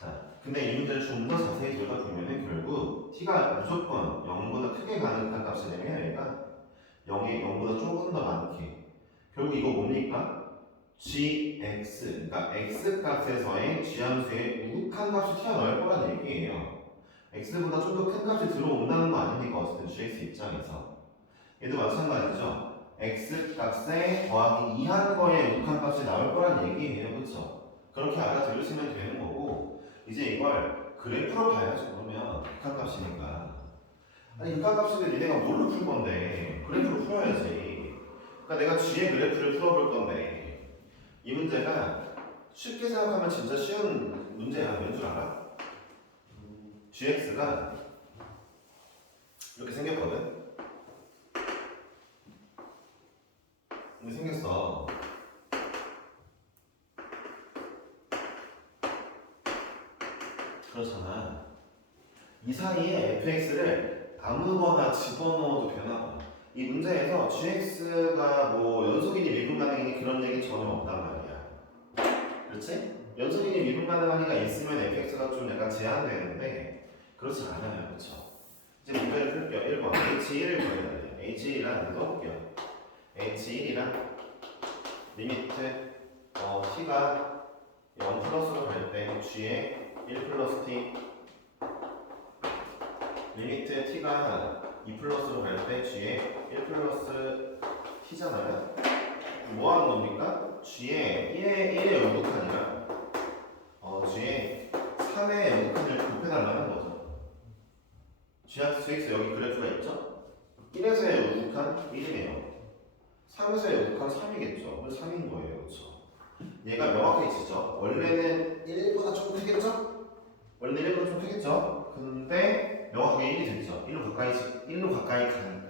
자, 근데 이 문제를 좀 더 자세히 들여다보면은 결국 t가 무조건 0보다 크게 가는 값이 되면 얘가 0보다 조금 더 많게. 결국 이거 뭡니까? gx, 그러니까 x 값에서의 g함수의 우극한 값이 튀어나올 거란 얘기예요. x보다 좀 더 큰 값이 들어온다는 거 아닙니까? 어쨌든 gx 입장에서. 얘도 마찬가지죠. x 값에 더하기 2한 거에 우극한 값이 나올 거란 얘기예요. 그쵸? 그렇게 알아들으시면 되는 거고 이제 이걸 그래프로 봐야죠. 그러면 극한값이니까. 아니 극한값인데 니네가 뭘로 풀 건데 그래프로 풀어야지. 그러니까 내가 g의 그래프를 풀어볼 건데 이 문제가 쉽게 생각하면 진짜 쉬운 문제야. 왠 줄 알아? gx가 이렇게 생겼거든? 이렇게 생겼어. 그렇잖아. 이 사이에 fx를 아무거나 집어넣어도 되나 봐. 이 문제에서 gx가 뭐 연속이니 미분 가능이니 그런 얘기 전혀 없단 말이야. 그렇지? 연속이니 미분 가능하니가 있으면 fx가 좀 약간 제한되는데 그렇지 않아요. 그렇죠? 이제 문제를 풀게요. 1번 h1을 구해야 돼요. h1이란 넣어볼게요. h1이란 리미트 t가 0 플러스로 갈 때 g에 1 플러스 t 리미트 t가 2 플러스로 갈 때 g에 1 플러스 t잖아요. 뭐 하는 겁니까? g에 1의 요극한이랑 g에 3의 요극한을 곱해달라는 거죠. gx 여기 그래프가 있죠? 1에서의 요극한 1이네요. 3에서의 요극한 3이겠죠. 그래서 3인 거예요. 그렇죠? 얘가 명확해지죠? 원래는 1보다 조금 크겠죠? 원래는 1보다 좀 크겠죠? 근데 명확하게 1이 됐죠? 1로 가까이 가니까.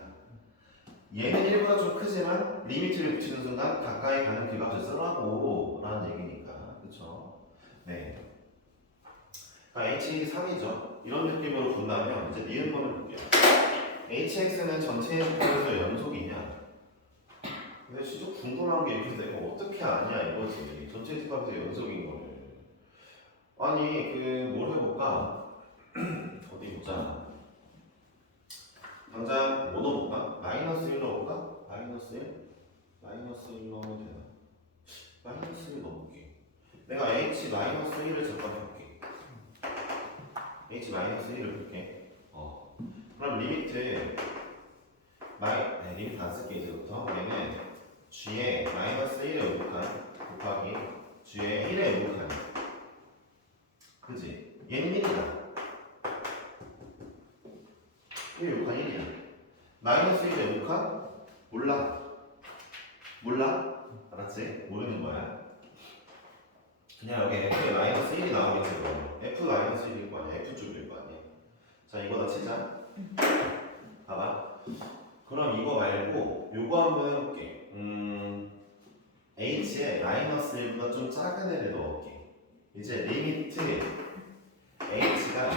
얘는 1보다 좀 크지만 리미트를 붙이는 순간 가까이 가는 그 값을 쓰라고 라는 얘기니까. 그쵸? 네. h1이 3이죠? 이런 느낌으로 본다면 이제 니은번을 볼게요. hx는 전체 인수에서 연속이냐? 근데 진짜 궁금한 게 이렇게 내가 어떻게 아냐 이거지. 전체 집합에서 연속인 거를. 아니 뭘 해볼까? 어디 보자. 당장 뭐 넣어볼까? 마이너스 1 넣어볼까? 마이너스 1? 마이너스 1 넣으면 되나? 마이너스 1 넣어볼게. 내가 h 마이너스 1을 잠깐 볼게. h 마이너스 1을 볼게. 그럼 리미트 리미트 안 쓸게 이제부터. 얘는 g의 마이너스 1의 요극한 곱하기 g의 1의 요극한. 그지? 얘는 1이다. 1의 요극한 1이야. 마이너스 1의 요극한? 몰라? 알았지? 모르는 거야. 그냥 여기 f에 마이너스 1이 나오겠지. f 마이너스 1일 거 아니야. f 쪽일 거 아니야. 자 이거다 치자. 봐봐. 그럼 이거 말고 요거 한번 해볼게. h에 마이너스 1보다 좀 작은 애를 넣을게. 이제 리미트 h가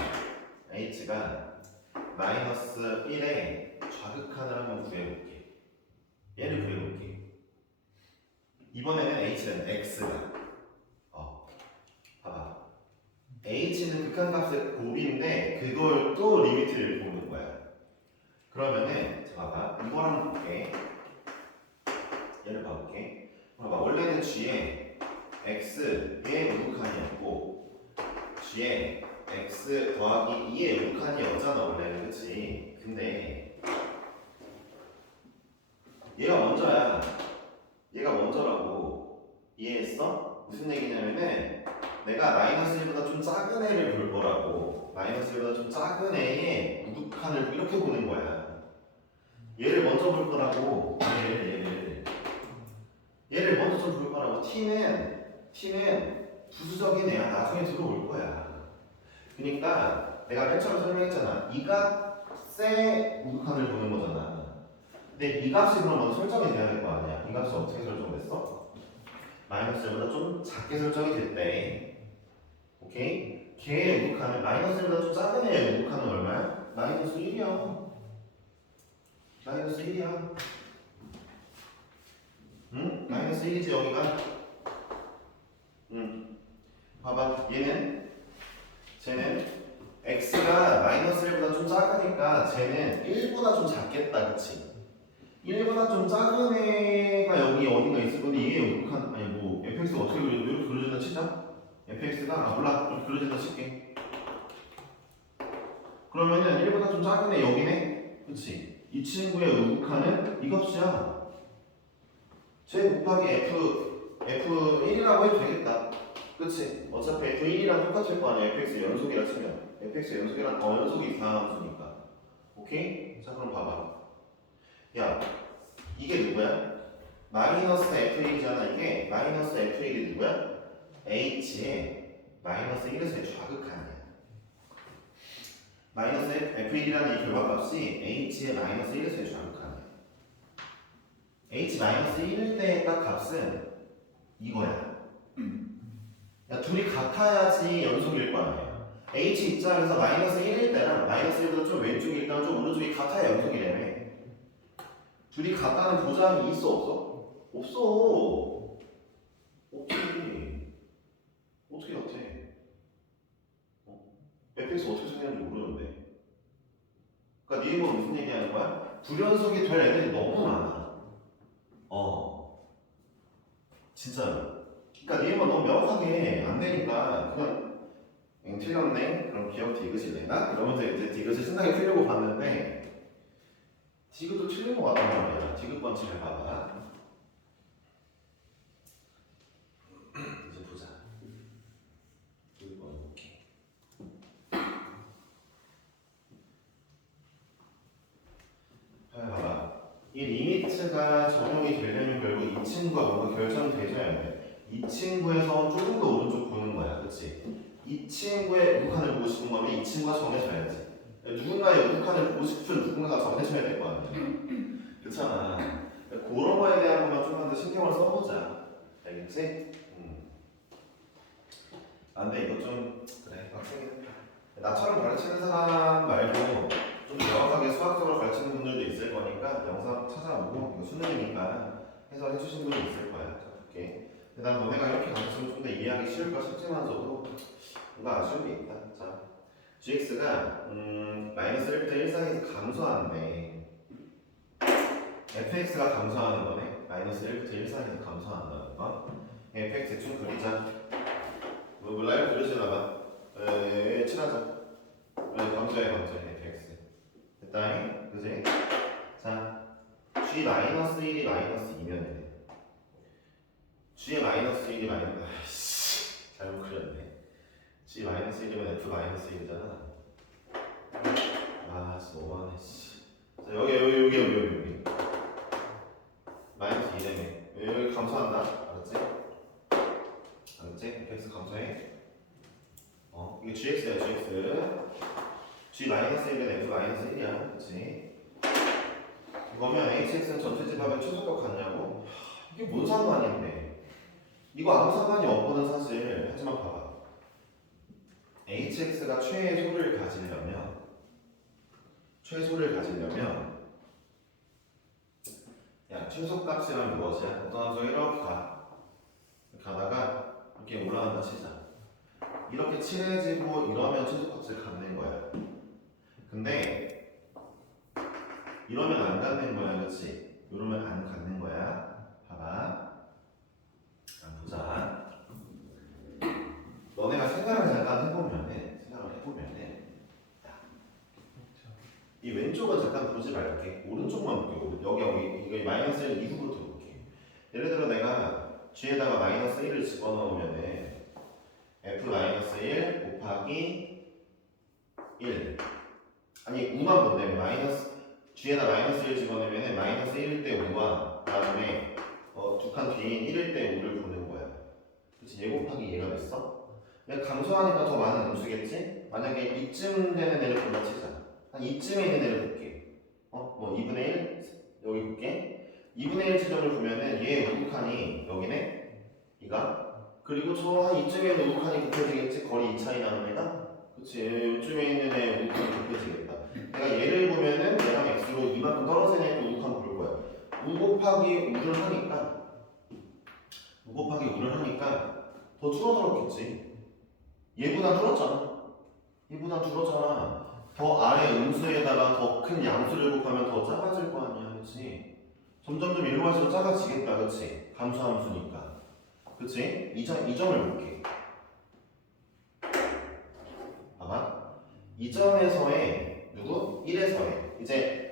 마이너스 1에 좌극한을 한번 구해볼게. 얘를 구해볼게. 이번에는 h는 x가 봐봐. h는 극한값의 곱인데 그걸 또 리미트를 보는 거야. 그러면은 봐봐. 이걸 한번 볼게. 얘를 봐볼게. 봐봐. 원래는 g에 x의 요극한이었고 g에 x 더하기 2의 요극한이었잖아 원래는. 그치? 근데 얘가 먼저야. 얘가 먼저라고. 이해했어? 무슨 얘기냐면은 내가 마이너스 1보다 좀 작은 애를 볼 거라고. 마이너스 1보다 좀 작은 애의 요극한을 이렇게 보는 거야. 얘를 먼저 볼 거라고. 얘를 먼저 좀 볼 거라고. t는 부수적인 애야. 나중에 들어올 거야. 그러니까 내가 맨 처음에 설명했잖아. 이 값의 요극한을 보는 거잖아. 근데 이 값이 그럼 먼저 설정이 돼야 될 거 아니야. 이 값이 어떻게 설정됐어? 마이너스 1보다 좀 작게 설정이 됐대. 오케이? 걔의 요극한은 마이너스 1보다 좀 작은 애의 요극한은 얼마야? 마이너스 1이야. 마이너스 1이야. 응? 마이너스 1이지 여기가? 응. 봐봐. 쟤는 x가 마이너스 1보다 좀 작으니까 쟤는 1보다 좀 작겠다. 그치? 1보다 좀 작은 애가 여기 어딘가 있을 건데 이게 요극한 아니 뭐 fx가 어떻게 이렇게 그려진다 치자. fx가 몰라. 이렇게 그려진다 칠게. 그러면은 1보다 좀 작은 애 여기네. 그치? 이 친구의 요극한은 이 값이야. 제 곱하기 f 1이라고 해도 되겠다. 그치? 어차피 F1이랑 똑같을 거 아니야. fx 연속이라 치면 fx 연속이란 연속이 이상한 함수니까. 오케이? 자 그럼 봐봐. 야 이게 누구야? 마이너스 F1이잖아. 이게 마이너스 F1이 누구야? h의 마이너스 1에서의 좌극한이야. 마이너스 F1이라는 이 결과값이 h의 마이너스 1에서의 좌극한이야. h 마이너스 1일 때의 딱 값은 이거야. 야, 둘이 같아야지 연속일 거 아니야. h 입장에서 마이너스 1일 때랑 마이너스 1보다 좀 왼쪽이 있다가 좀 오른쪽이 같아야 연속이라며. 둘이 같다는 보장이 있어 없어? 없어. 없지. 어떻게 같아? fx 어떻게 생겼는지 모르는데. 그러니까 네 이건 무슨 얘기하는 거야? 불연속이 될 애들이 너무 많아. 진짜로. 그러니까 네 이건 너무 명확하게 안 되니까 그냥 틀렸네? 그럼 기억 디귿이 되나? 이러면서 이제 디귿을 신나게 풀려고 봤는데 디귿도 틀린 것 같단 말이야. 디귿 번째 잘 봐봐. 이제 보자. 디귿 번 볼게. 봐봐. 이 리미트가 적용이 되려면 결국 이 친구가 뭔가 결정되줘야 돼. 이 친구에서 조금 더 오른쪽 보는 거야. 그치? 이 친구의 우극한을 보고 싶은 거면 이 친구가 정해져야지. 누군가의 우극한을 보고 싶은 누군가가 정해져야 될 거 아니야. 그렇잖아. 그런 거에 대한 것만 좀만 더 신경을 써보자. 알겠지? 근데 이거 좀 그래 빡세겠다. 나처럼 가르치는 사람 말고 좀 명확하게 수학적으로 가르치는 분들도 있을 거니까 영상 찾아보고 이거 수능이니까 해서 해주신 분이 있을 거야. 자 볼게. 난 너네가 이렇게 가르치면 좀 더 이해하기 쉬울까 싶지만서도 뭔가 아쉬운 게 있다. 자 gx가 마이너스 1부터 1 사이에서 감소하는데 fx가 감소하는 거네. 마이너스 1부터 1 사이에서 감소한다는 거. fx 대충 그리자. 뭐 라인 그려주나봐. 칠하자. 감소해 fx. 됐다잉? 그지? 자 g 마이너스 1이 마이너스 2면 돼. g의 마이너스 1이 마이너스 잘못 그렸네. g 마이너스 1이면 f 마이너스 1이잖아. 진짜 너무하네. 자 여기 마이너스 2래매. 여기 감소한다. 알았지? fx 감소해. 이게 gx야 gx. g 마이너스 1은 f 마이너스 1이야. 그치? 이거면 hx는 전체 집합의 최소값 같냐고? 이게 뭔 상관인데? 이거 아무 상관이 없거든 사실. 하지만 봐봐. hx가 최소를 가지려면 야 최소값이란 무엇이야? 어떤 함수가 이렇게 가다가 이렇게 올라간다 치자. 이렇게 칠해지고 이러면 최소값을 갖는 거야. 근데 이러면 안 갖는 거야, 그렇지? 이러면 안 갖는 거야. 봐봐. 보자. 너네가 생각을 잠깐 해보면은 이 왼쪽은 잠깐 보지 말게. 오른쪽만 볼게. 여기 이거 마이너스 1 이후부터 볼게. 예를 들어 내가 g에다가 마이너스 1을 집어넣으면은 f 마이너스 1 곱하기 1 아니 우만 본다면 g에다 마이너스 1 집어넣으면은 마이너스 1일 때 5와 그 다음에 두 칸 뒤인 1일 때 5를 보는 거야. 그치? 얘 곱하기 얘가 됐어? 내가 감소하니까 더 많은 음수겠지? 만약에 이쯤 되는 애를 골라치자. 한 이쯤에 있는 애를 볼게. 뭐 2분의 1 여기 볼게. 2분의 1 지점을 보면은 얘 우극한이 여기네. 이가 그리고 저 한 이쯤에 있는 우극한이 곱해지겠지. 거리 2 차이 나는 애가. 그치? 이쯤에 있는 애 우극한이 곱해지겠다. 내가 얘를 보면은 얘랑 x로 이만큼 떨어진 애 우극한 볼 거야. 우 곱하기 5를 하니까 더 줄어들었겠지. 얘보다 줄었잖아. 더 아래 음수에다가 더 큰 양수를 곱하면 더 작아질 거 아니야, 그치? 점점점 일로 갈수록 작아지겠다, 그치? 감소함수니까. 그치? 이 점을 볼게. 봐봐. 이 점에서의 누구? 1에서의 이제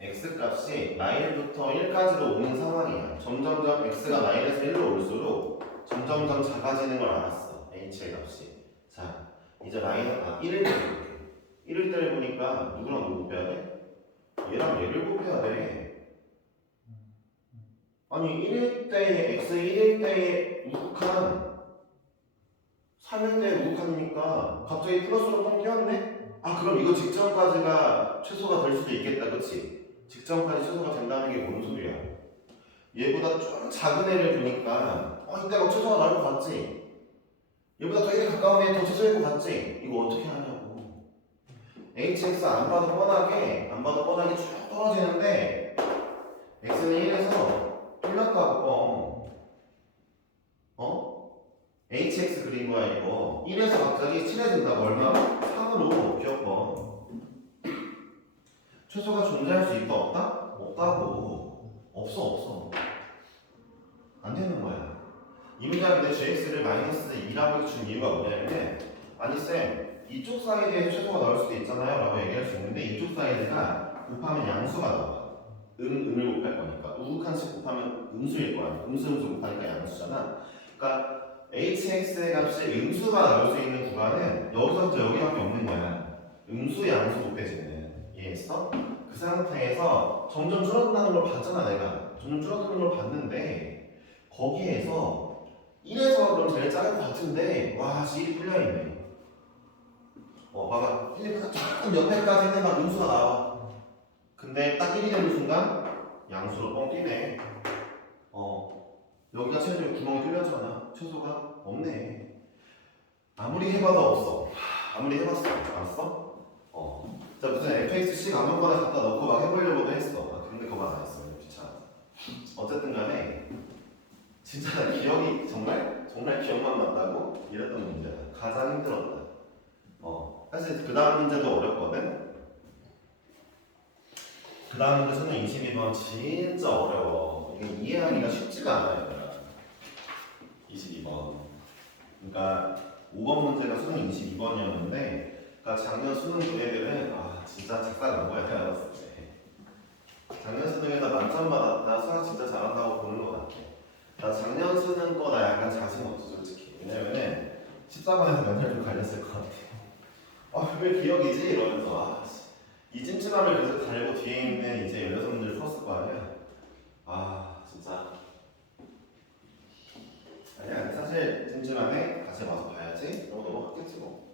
x값이 마일부터 1까지로 오는 상황이야. 점점점 x가 마일에서 1로 올수록 점점점 작아지는 걸 알았어. h의 값이. 자, 이제 마이너스 1을 때려볼게. 1을 때려보니까 누구랑 누구 곱해야 돼? 얘랑 얘를 곱해야 돼. 아니 1일 때에 x 1일 때에 우극한 3일 때에 우극한이니까 갑자기 플러스로 뻥 띄었네? 아 그럼 이거 직전까지가 최소가 될 수도 있겠다 그치? 직전까지 최소가 된다는 게 뭔 소리야? 얘보다 좀 작은 애를 보니까 이때가 최소가 나올 것 같지? 얘보다 더 1에 가까운 애 더 최소일 것 같지? 이거 어떻게 하냐고. hx 안 봐도 뻔하게 쭉 떨어지는데 x는 1에서 뚫렸다고 hx 그린 거야 이거. 1에서 갑자기 친해진다고. 얼마나? 3으로 기억번. 최소가 존재할 수 있다 없다? 없다고. 없어. 안 되는 거야. 이 문제가 근데 gx를 마이너스 2라고 준 이유가 뭐냐면 아니 쌤 이쪽 사이드에 최소가 나올 수도 있잖아요 라고 얘기할 수 있는데 이쪽 사이드가 곱하면 양수가 나와. 음을 곱할 거니까 우극한씩 곱하면 음수일 거야. 음수 곱하니까 양수잖아. 그러니까 hx의 값이 음수가 나올 수 있는 구간은 여기서부터 여기밖에 없는 거야. 음수 양수 곱해지는. 이해했어? 그 상태에서 점점 줄어든다는 걸 봤잖아 내가. 점점 줄어드는 걸 봤는데 거기에서 1에서 그럼 제일 작을 것 같은데 와 1이 뚫려있네. 봐봐 1보다 조금 옆에까지는 막 음수가 나와. 근데 딱 1이 되는 순간 양수로 뻥 뛰네. 여기가 최소 구멍이 뚫렸잖아. 최소가 없네. 아무리 해봐도 없어. 아무리 해봤어. 알았어? 자 무슨 fxc 아무거나 갖다 넣고 막 해보려고도 했어. 근데 그만 안 했어. 귀찮아. 어쨌든 간에 진짜 나 기억이 정말 기억만 났다고 이랬던 문제야. 가장 힘들었다. 사실 그 다음 문제도 어렵거든. 그 다음 문제 수능 22번 진짜 어려워. 이게 이해하기가 쉽지가 않아요. 22번. 그러니까 5번 문제가 수능 22번이었는데, 그러니까 작년 수능 애들은 진짜 작살 난 거야 내가 봤을 때. 작년 수능에다 만점 받았다. 수학 진짜 잘한다고 보는 것 같아. 나 작년 수능 거 나 약간 자신 없어 솔직히. 왜냐면은 14번에서 맨날 좀 갈렸을 것 같아. 왜 기억이지? 이러면서 이 찜찜함을 계속 달고 뒤에 있는 이제 16문제를 풀었을 거 아니야. 진짜 아니야 사실 찜찜함에 다시 와서 봐야지 이러고 넘어갔겠지 뭐.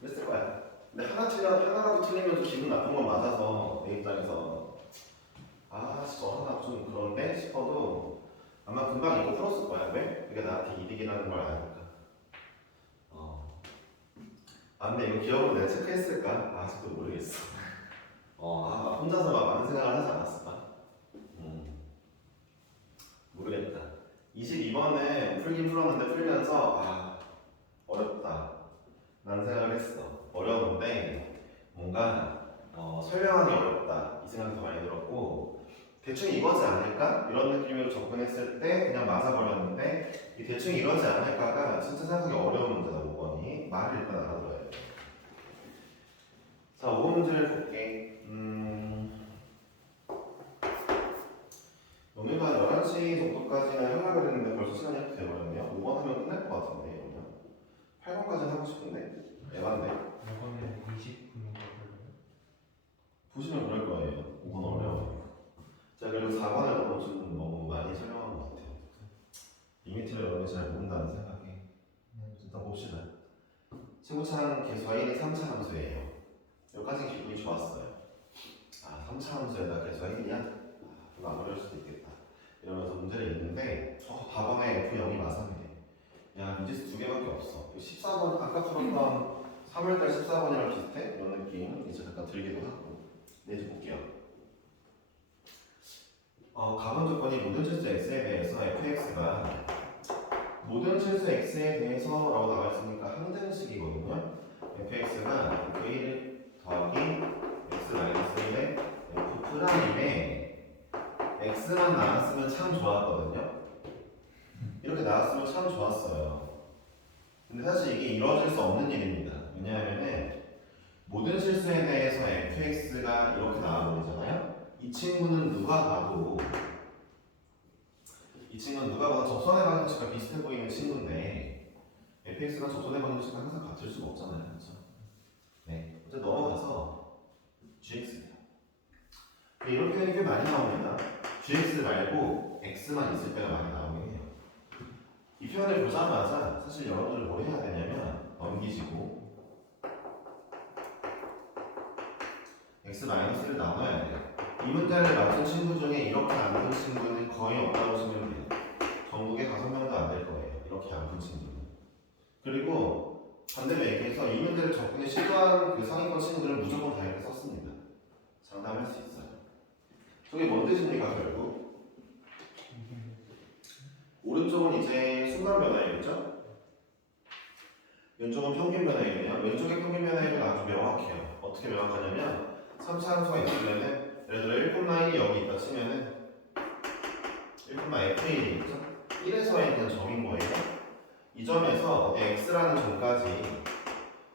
그랬을 거야. 근데 하나라도 틀리면 기분 나쁜 건 맞아서 내 입장에서 진짜 하나 좀 그런데 싶어도 아마 금방 이거 풀었을 거야. 왜? 그게 나한테 이득이라는 걸 아니까. 근데 이거 기억으로 내가 체크했을까? 아직도 모르겠어. 혼자서 막 많은 생각을 하지 않았을까? 모르겠다. 22번은 풀긴 풀었는데 풀면서 어렵다 라는 생각을 했어. 어려운데 뭔가 설명하기 어렵다 이 생각이 더 많이 들었고 대충 이거지 않을까? 이런 느낌으로 접근했을 때 그냥 맞아버렸는데 이 대충 이러지 않을까가 진짜 생각하기 어려운 문제다. 5번이 말을 일단 알아들어야 돼. 자 5번 문제를 볼게. 오늘가 11시 정도까지는 하려고 했는데 벌써 시간이 이렇게 돼버렸네요. 5번 하면 끝날 것 같은데 이러면 8번까지는 하고 싶은데 애반데. 이번에 20분 정도 보시면 그럴 거예요. 5번 어려워요. 자 그리고 4번을 너무 많이 설명한 것 같아요. 리미트를 여러분이 잘 모른다는 생각에 일단 봅시다. 친구창 개수와1이 3차 함수예요. 여기까지 기분이 좋았어요. 3차 함수에다 개수와 1이야? 좀 안 어려울 수도 있겠다. 이러면서 문제를 읽는데 답안에 F0이 마삼이래. 야 미지수 2개밖에 없어. 14번 아까 풀었던 3월달 14번이랑 비슷해? 이런 느낌 이제 약간 들기도 하고. 이제 볼게요. 가분 조건이 모든 실수 x에 대해서 fx가 모든 실수 x에 대해서 라고 나와 있으니까 항등식이거든요. fx가 f1 더하기 x-1의 f'1에 x만 나왔으면 참 좋았거든요. 이렇게 나왔으면 참 좋았어요. 근데 사실 이게 이루어질 수 없는 일입니다. 왜냐하면 모든 실수에 대해서 fx가 이렇게 나와버리잖아요. 이 친구는 누가 봐도 이 친구는 누가 봐도 접선의 방정식과 비슷해 보이는 친구인데 fx가 접선의 방정식과 항상 같을 수가 없잖아요, 그렇죠? 네, 어쨌든 넘어가서 gx입니다. 이런 표현이 꽤 많이 나옵니다. gx 말고 x만 있을 때가 많이 나오긴 해요. 이 표현을 보자마자 사실 여러분들 뭘 해야 되냐면 넘기시고 x-를 나눠야 돼요. 이 문제를 맞춘 친구 중에 이렇게 안 푼 친구는 거의 없다고 보시면 돼요. 전국에 5명도 안 될 거예요. 이렇게 안 푼 친구는. 그리고 반대로 얘기해서 이 문제를 접근에 시도한 그 상위권 친구들은 무조건 다 이렇게 썼습니다. 장담할 수 있어요. 저게 뭔 뜻입니까 결국? 오른쪽은 이제 순간 변화율이죠? 왼쪽은 평균 변화율이에요. 왼쪽의 평균 변화율은 아주 명확해요. 어떻게 명확하냐면 3차 함수가 있으면은 예를 들어 1,1이 여기 있다 치면은 1,f1이죠? 1에서에 있는 점인 거예요. 이 점에서 어디 x라는 점까지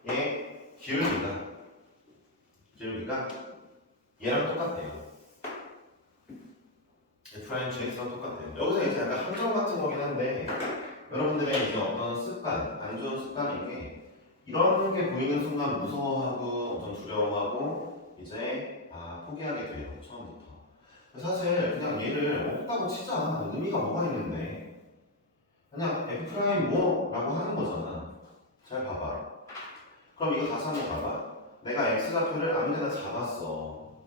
얘 기울기가 얘랑 똑같대요. f'gx랑 똑같대요. 여기서 이제 약간 함정 같은 거긴 한데 여러분들의 이제 어떤 습관, 안 좋은 습관인 게 이런 게 보이는 순간 무서워하고 어떤 두려워하고 이제 포기하게 돼요. 처음부터. 사실 그냥 얘를 없다고 치자. 의미가 뭐가 있는데 그냥 f' 뭐라고 하는 거잖아. 잘 봐봐. 그럼 이거 다시 한번 봐봐. 내가 x좌표를 아무 데나 잡았어.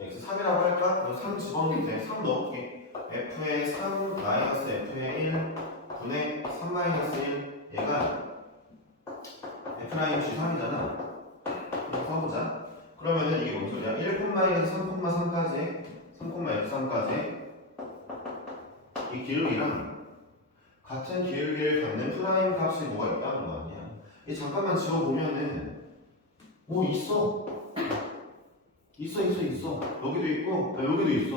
x3이라고 할까? 그럼 3 집어넣으면 돼. 3 넣을게. f의 3 마이너스 f의 1 분의 3 마이너스 1 얘가 f'G3이잖아. 그럼 써보자. 그러면은 이게 뭔 소리야? 1,3,3까지 3,f3까지 이 기울기랑 같은 기울기를 갖는 프라임 값이 뭐가 있다는 거 아니야? 이 잠깐만 지워보면은 뭐 있어. 있어. 여기도 있고 여기도 있어.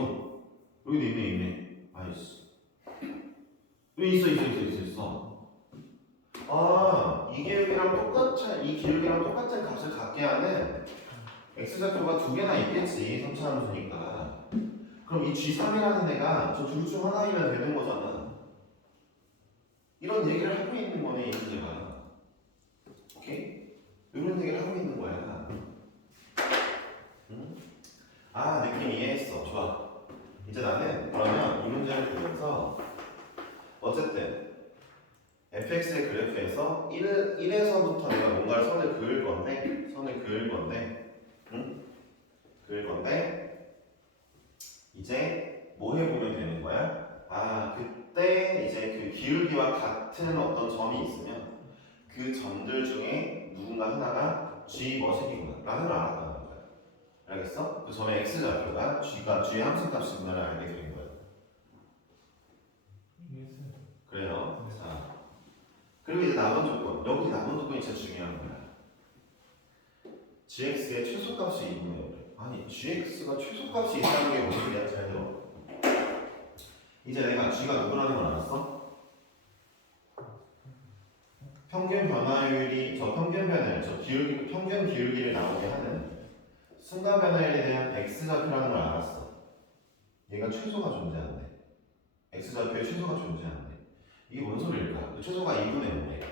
여기도 있네. 아이씨. 여기 있어. 이 기울기랑 똑같은 값을 갖게 하는 x좌표가 두 개나 있겠지. 3차 함수니까. 그럼 이 G3이라는 애가 저 둘 중 하나이면 되는 거잖아. 이런 얘기를 하고 있는 거네, 이 문제가. 오케이? 이런 얘기를 하고 있는 거야. 응? 느낌 이해했어. 좋아. 이제 나는 그러면 이 문제를 보면서 어쨌든 fx의 그래프에서 1에서부터 내가 뭔가를 선을 그을 건데 이제 뭐 해보면 되는 거야? 그때 이제 그 기울기와 같은 어떤 점이 있으면 그 점들 중에 누군가 하나가 g 뭐식이구나 라는 걸 알았다는 거야. 알겠어? 그 점의 x좌표가 g의 함수값이구나를 알게 된 거야. 그래요. 자, 그리고 이제 남은 조건. 여기 남은 조건이 진짜 중요한 거야. gx의 최소값이 있네요. 아니, gx가 최소값이 있다는 게 무슨 소리야? 잘 들어. 이제 내가 g가 누구라는 걸 알았어? 평균 변화율이 평균 기울기를 나오게 하는 순간 변화율에 대한 x좌표라는 걸 알았어. 얘가 최소가 존재한대. x좌표의 최소가 존재한대. 이게 뭔 소리일까? 그 최소가 2분의 5래.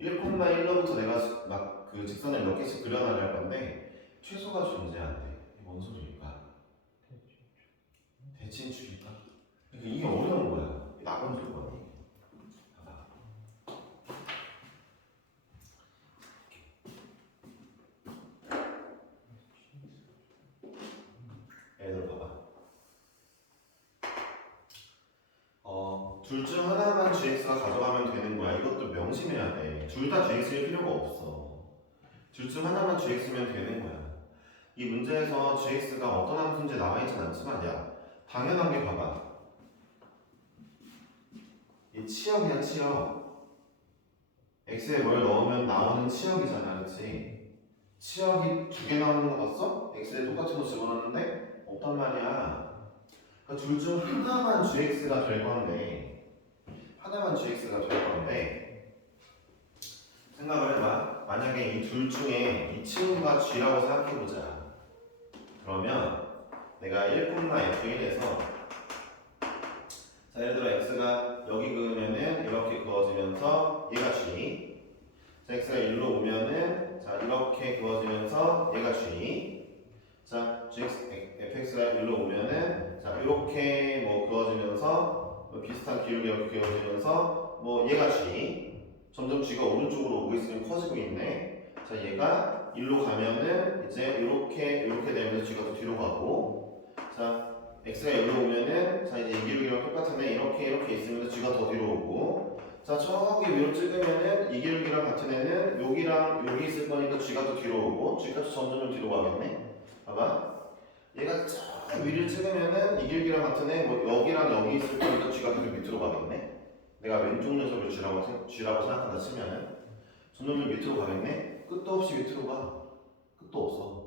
1,1로부터 내가 막 그 직선을 몇 개씩 그려나갈 건데 최소가 존재한대. 이게 뭔 소리일까? 대칭축일까? 그러니까 이게 어려운 거야. 나쁜 조건이. 얘들 봐봐. 둘 중 하나만 gx가 가져가면 되는 거야. 이것도 명심해야 돼. 둘 다 gx일 필요가 없어. 둘 중 하나만 gx면 되는 거야. 이 문제에서 gx가 어떤 함수인지 나와 있진 않지만 당연한 게 봐봐. 이 치역이야, 치역. x에 뭘 넣으면 나오는 치역이잖아, 그렇지? 치역이 두 개 나오는 거 봤어? x에 똑같은 거 집어넣는데 없단 말이야. 그러니까 둘 중 하나만 gx가 될 건데 생각을 해봐. 만약에 이 둘 중에 이 친구가 g라고 생각해보자. 그러면 내가 1,f1에서 자, 예를 들어 x가 여기 그으면은 이렇게 그어지면서 얘가 g. 자, x가 1로 오면은 자 이렇게 그어지면서 얘가 g. 자, fx가 1로 오면은 자 이렇게 뭐 그어지면서 뭐 비슷한 기울기 이렇게 그어지면서 뭐 얘가 g. 점점 g가 오른쪽으로 오고 있으면 커지고 있네. 자, 얘가 1로 가면은 이제 이렇게 되면서 g가 더 뒤로 가고. 자, x가 1로 오면은 자 이제 이 기울기랑 똑같은데 이렇게 있으면서 g가 더 뒤로 오고. 자, 저기 위로 찍으면은 이 기울기랑 같은 애는 여기랑 여기 있을 거니까 g가 더 뒤로 오고 g가 점점 뒤로 가겠네. 봐봐. 얘가 저 위를 찍으면은 이 기울기랑 같은 애 뭐 여기랑 여기 있을 거니까 g가 계속 밑으로 가겠네. 내가 왼쪽 녀석을 g라고 생각한다 치면은 점점 밑으로 가겠네. 끝도 없이 밑으로 가. 끝도 없어.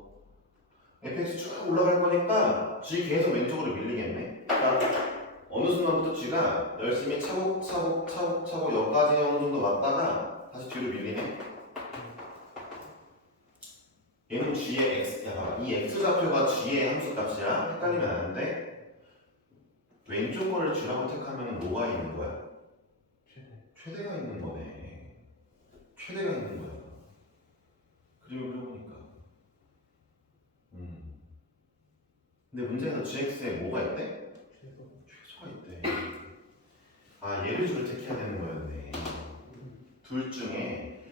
fx 쭉 올라갈 거니까 g 계속 왼쪽으로 밀리겠네. 그러니까 어느 순간부터 g가 열심히 차곡차곡 여기까지 어느 정도 왔다가 다시 뒤로 밀리네. 얘는 g의 x, 야 봐봐. 이 x좌표가 g의 함수값이야. 헷갈리면 안 돼. 왼쪽 거를 g라고 택하면 뭐가 있는 거야? 최대가 있는 거네. 최대가 있는 거야. 그림을 그려보니까. 근데 문제는 gx에 뭐가 있대? 최소가 있대. 아, 얘를 주로 택해야 되는 거였네. 둘 중에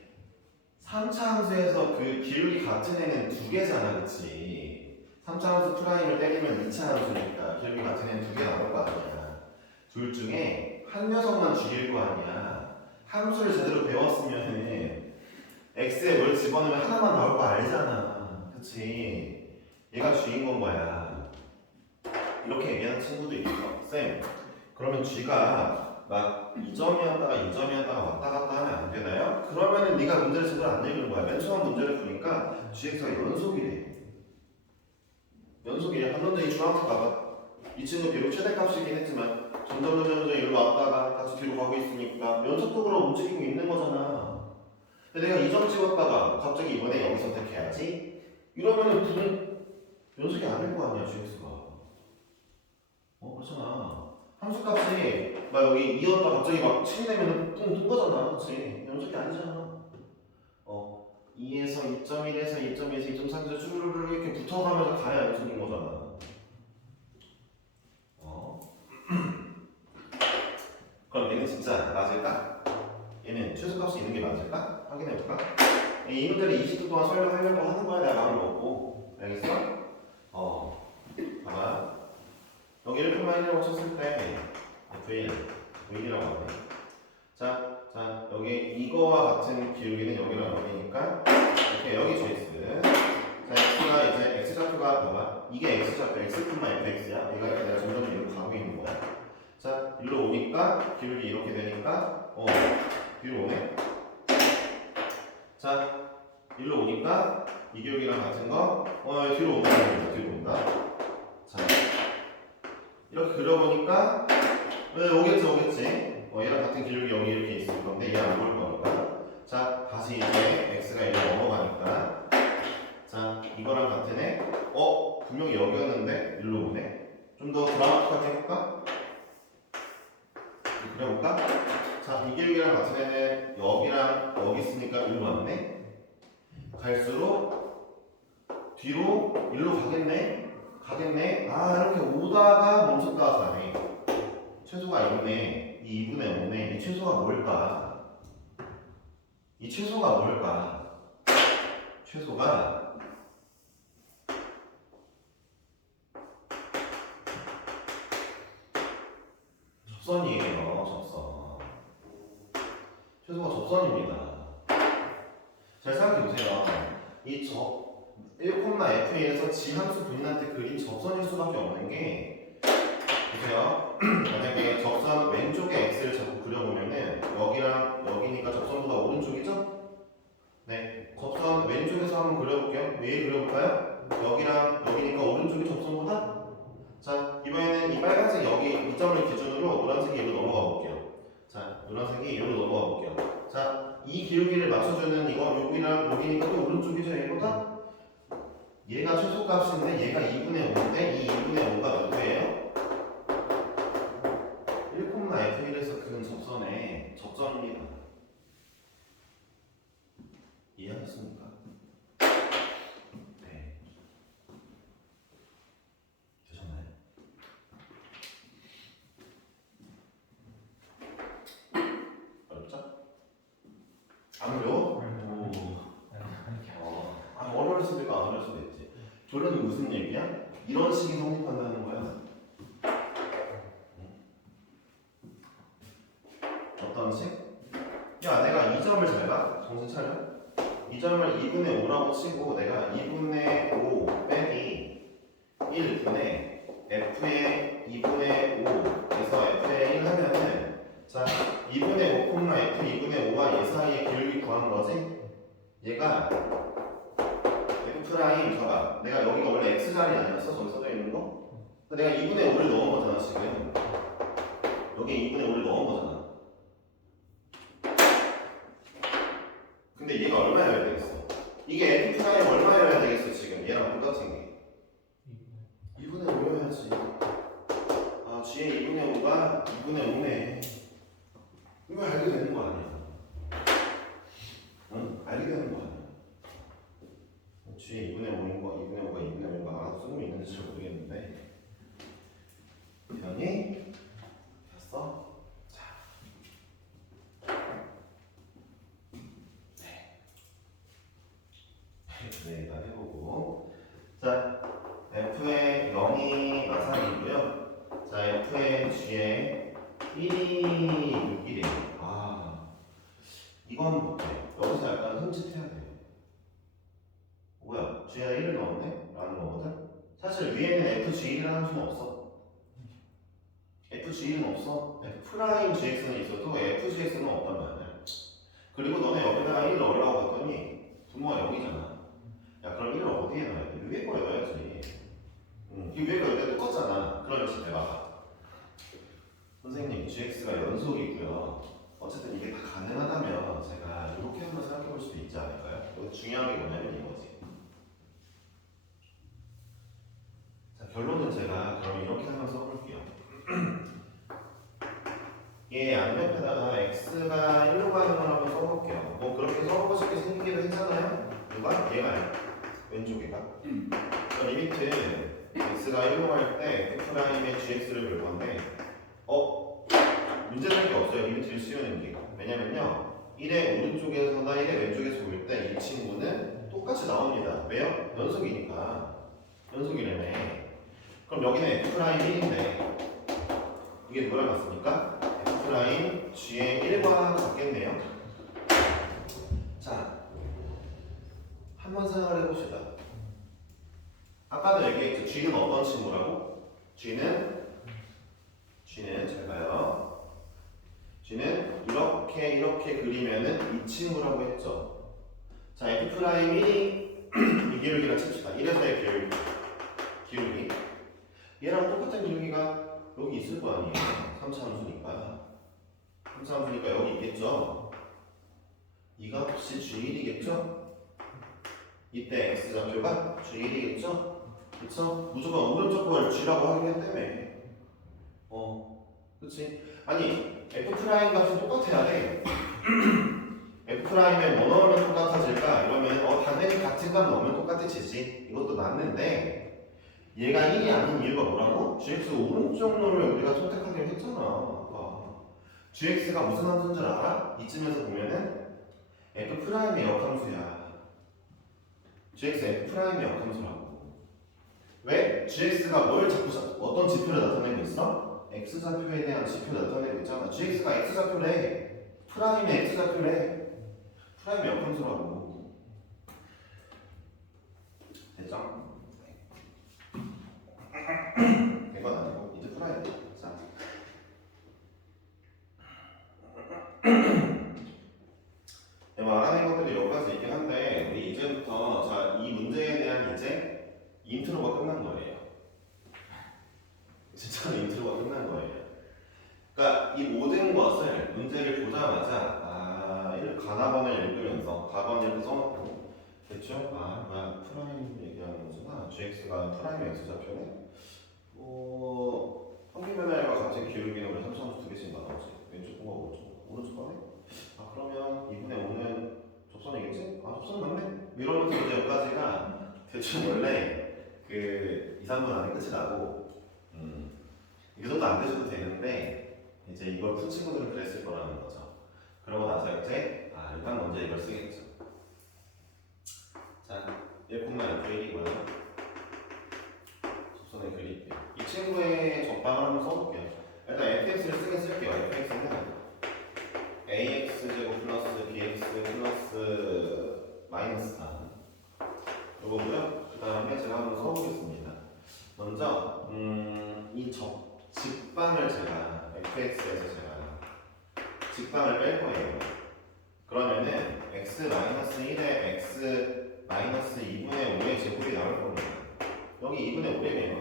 3차 함수에서 그 기울기 같은 애는 두 개잖아, 그치? 3차 함수 프라임을 때리면 2차 함수니까 기울기 같은 애는 두 개 나올 거 아니야. 둘 중에 한 녀석만 죽일 거 아니야. 함수를 제대로 배웠으면은 x에 뭘 집어넣으면 하나만 나올 거 알잖아. 그치? 얘가 g인 거야. 이렇게 얘기하는 친구도 있어. 쌤, 그러면 g가 막 2점이었다가 2점이었다가 왔다 갔다 하면 안 되나요? 그러면은 네가 문제를 제대로 안 읽은 거야. 맨 처음 문제를 보니까 gx가 연속이래. 연속이래. 한 번 더 이 중앙수 봐봐. 이 친구 비록 최대값이긴 했지만 점점 일로 왔다가 다시 뒤로 가고 있으니까 연속적으로 움직이고 있는 거잖아. 근데 내가 2점 찍었다가 갑자기 이번에 여기 선택해야지? 이러면은 무슨 연속이 아닐 거 아니야, gx가. 그렇잖아. 함수값이 막 여기 2였다 갑자기 막 7이 되면 뜬 거잖아. 그치? 연속이 아니잖아. 2에서 2.1에서 2.2에서 2.3에서 쭈르르르 이렇게 붙어가면서 가야 연속인 거잖아. 그럼 얘는 진짜 맞을까? 얘는 최소값이 있는 게 맞을까? 확인해볼까? 이 문제를 20분 동안 설명하려고 하는 거야. 내가 마음을 먹고. 알겠어? 봐봐. 여기 1,1이라고 쳤을 때 V이라고 하네. 자, 여기 이거와 같은 기울기는 여기랑 여기니까 이렇게 여기 GX. 자, X가 이제 X좌표가 봐봐. 이게 X좌표, X뿐만 fx야. 얘가 내가 점점 이렇게 가고 있는 거야. 자, 일로 오니까 기울기 이렇게 되니까 뒤로 오네. 자, 일로 오니까 이 기울기랑 같은 거 뒤로 온다. 뒤로 온다. 자, 이렇게 그려보니까 오겠지. 얘랑 같은 기울기 여기 이렇게 있을 건데 얘 안 볼 거니까. 자, 다시 이제 x가 여기 넘어가니까. 자, 이거랑 같은 애. 분명히 여기였는데 일로 오네. 좀 더 드라마틱하게 해볼까? 그려볼까? 자, 이 기울기랑 같은 애는 여기랑 여기 있으니까 일로 왔네. 갈수록 뒤로 일로 가겠네. 이렇게 오다가 멈췄다가 가네. 최소가 있네. 이 2분의 5네. 이 최소가 뭘까? 최소가 접선이에요. 최소가 접선입니다. 잘 생각해보세요. 이 1,f에서 지함수 본인한테 그린 접선일 수밖에 없는 게, 보세요. 만약에 접선 왼쪽에 x를 자꾸 그려보면은 여기랑 여기니까 접선보다 오른쪽이죠? 네. 접선 왼쪽에서 한번 그려볼게요. 왜 그려볼까요? 여기랑 여기니까 오른쪽이 접선보다? 자, 이번에는 이 빨간색 여기 2점을 기준으로 노란색이 여기로 넘어가 볼게요. 자, 노란색이 여기로 넘어가 볼게요. 자, 이 기울기를 맞춰주는 이거 여기랑 여기니까 또 오른쪽이죠, 얘보다? 얘가 최소값인데 얘가 2분의 5인데 이 2분의 5가 몇 회예요? 1,1 안 어려워? 오. 어려울 수도 있고 안 어려울 수도 있지. 결론은 무슨 얘기야? 이런 식이 성립한다는 거야. 어떤 식? 야, 내가 이 점을 잘 봐. 정신 차려. 이 점을 2분의 5라고 치고 내가 2분의 5 빼기 1분의 f의 2분의 5에서 f의 1 하면은 자 2분의 5, f 2분의 5와 얘 사이의 기울기 구한 거지? 얘가 f 프라임 봐봐. 내가 여기가 원래 x 자리 아니었어? 저기 써져 있는 거? 내가 2분의 5를 넣은 거잖아 지금. 여기에 2분의 5를 넣은 거잖아. 근데 얘가 얼마여야 되겠어? 이게 f 프라임 얼마여야 되겠어 지금? 얘랑 똑같은 게 2분의 5여야지. 아 뒤에 2분의 5가 2분의 5네. 이거 알게 되는 거 아니야? 응? 알게 되는 거 아니야? 뒤에 2분의 5인 거, 2분의 5가 2분의 5가 쓰고 있는지 잘 모르겠는데 변이 됐어? 자 네, 일단 해보고 자 f의 0이 마상이고요. 자 f의 g에 1이 6이래요. 아 이건 못해. 여기서 약간 흠칫해야 돼. 뭐야? g에 1을 넣었네? 라는 거거든? 사실 위에는 fg1이라는 수는 없어. fg1은 없어. f'gx는 있어도 fgx는 없단 말이야. 그리고 너네 여기다가 1 넣으려고 했더니 분모가 0이잖아. 야 그럼 1을 어디에 넣어야 돼? 위에 거에 넣어야지. 이 위에가 여기가 똑같잖아. 그러면 지금 내가 선생님 gx가 연속이고요. 어쨌든 이게 다 가능하다면 제가 이렇게 한번 생각해 볼 수도 있지 않을까요? 여기 중요한 게 뭐냐면 이거지. 자 결론은 제가 그럼 이렇게 한번 써볼게요. 얘 양옆에다가 x가 1로 가는 걸 한번 써볼게요. 뭐 그렇게 써보고 싶게 생기기도 했잖아요. 누가? 얘가 왼쪽이가. 리미트 x가 1로 갈 때 f'의 gx를 볼 건데 문제될 게 없어요. 리미트를 씌우는 게. 왜냐면요 1의 오른쪽에서나 1의 왼쪽에서 볼 때 이 친구는 똑같이 나옵니다. 왜요? 연속이니까. 연속이라네. 그럼 여기는 f'1인데 이게 누구랑 같습니까? f' g의 1과 같겠네요. 자 한번 생각을 해봅시다. 아까도 얘기했죠. G는 어떤 친구라고? G는 잘 봐요. G는 이렇게 그리면은 이 친구라고 했죠. 자, F'1이 이 기울기라 칩시다. 1에서의 기울기. 얘랑 똑같은 기울기가 여기 있을 거 아니에요. 3차 함수니까. 3차 함수니까 여기 있겠죠. 이 값이 G1이겠죠? 이때 X좌표가 G1이겠죠? 그쵸? 무조건 오른쪽 걸 G라고 하긴 했다며. 그치? 아니 F' 값이 똑같아야 돼. F'에 뭐 넣으면 똑같아질까? 이러면 당연히 같은 값 넣으면 똑같아지지. 이것도 맞는데 얘가 1이 아닌 이유가 뭐라고? GX 오른쪽 놈을 우리가 선택하기로 했잖아. 아까. GX가 무슨 함수인 줄 알아? 이쯤에서 보면은 F'의 역함수야. GX F'의 역함수라고. 왜? GX가 뭘 자꾸 어떤 지표를 나타내고 있어? X좌표에 대한 지표를 나타내고 있잖아. GX가 X좌표래. 프라임의 X좌표래. 프라임의 역함수라고. 됐죠? 이건 아니고 이제 풀어야 돼. 자. 말하는 것들이 여러 가지 있긴 한데 우리 이제부터 자, 이 문제에 대한 이제 인트로가 끝난 거예요. 진짜 인트로가 끝난 거예요. 그러니까 이 모든 것을 문제를 보자마자 가나번을 읽으면서 가번을 써놓고 대충 뭐야 프라임 얘기하는 거구나. gx가 프라임 x좌표네. 평균 변화가 같은 기울기는 우리 3차함수 두 개씩 나오지. 왼쪽 거가 오른쪽 거네. 그러면 2분의 5는 접선이겠지? 접선 맞네? 이러면서 이제 여기까지가 대충 원래 그 2, 3분 안에 끝이 나고 이 정도 안 되셔도 되는데 이제 이걸 푼 친구들은 그랬을 거라는 거죠. 그러고 나서 이제 일단 먼저 이걸 쓰겠죠. 자, 1,F1이고요. 접선을 그릴게요. 이 친구의 적방을 한번 써볼게요. 일단 fx를 쓰긴 쓸게요. fx는 ax제곱 플러스 bx 플러스 마이너스 3 요거고요. 그 다음에 제가 한번 써보겠습니다. 먼저 이 직방을 제가 fx에서 제가 직방을 뺄 거예요. 그러면은 x-1에 x-2분의 5의 제곱이 나올 겁니다. 여기 2분의 5래네요.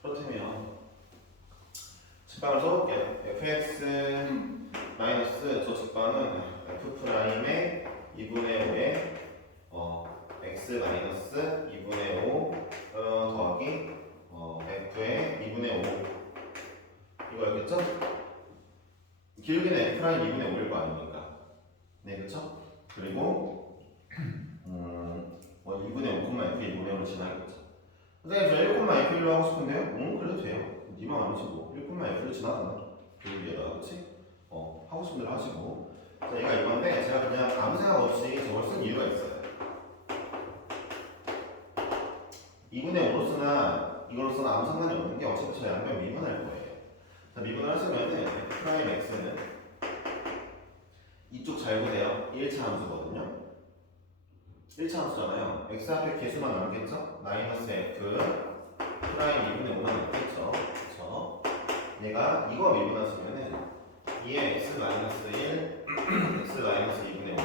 그렇다면 직방을 써볼게요. fx 마이너스 저 직방은 f 프라임의 2분의 5에 x 마이너스 2분의 5 더하기 f의 2분의 5 이거였겠죠? 기울기는 f 프라임 2분의 5일 거 아닙니까? 네, 그렇죠? 그리고 2분의 5, f의 2분의 5로 지나겠죠. 선생님 저 1,F1로 하고 싶은데요? 그래도 돼요. 니만 아니지 뭐 1,F를 지나가네. 기울기에다가 그치? 하고 싶은 대로 하시고. 자, 얘가 이건데 제가 그냥 아무 생각 없이 저걸 쓴 이유가 있어요. 2분의 5로 쓰나 이걸로 쓰나 아무 상관이 없는 게 어차피 저 양변 미분할 거예요. 자, 미분을 하시면은 f 프라임 x는 이쪽 잘 보세요. 1차 함수거든요. 1차 함수잖아요. x 앞에 개수만 남겠죠? 마이너스 f 프라임 2분의 5만 남겠죠? 그쵸? 얘가 이거 미분하시면은 2의 x 마이너스 1 x 마이너스 2분의 5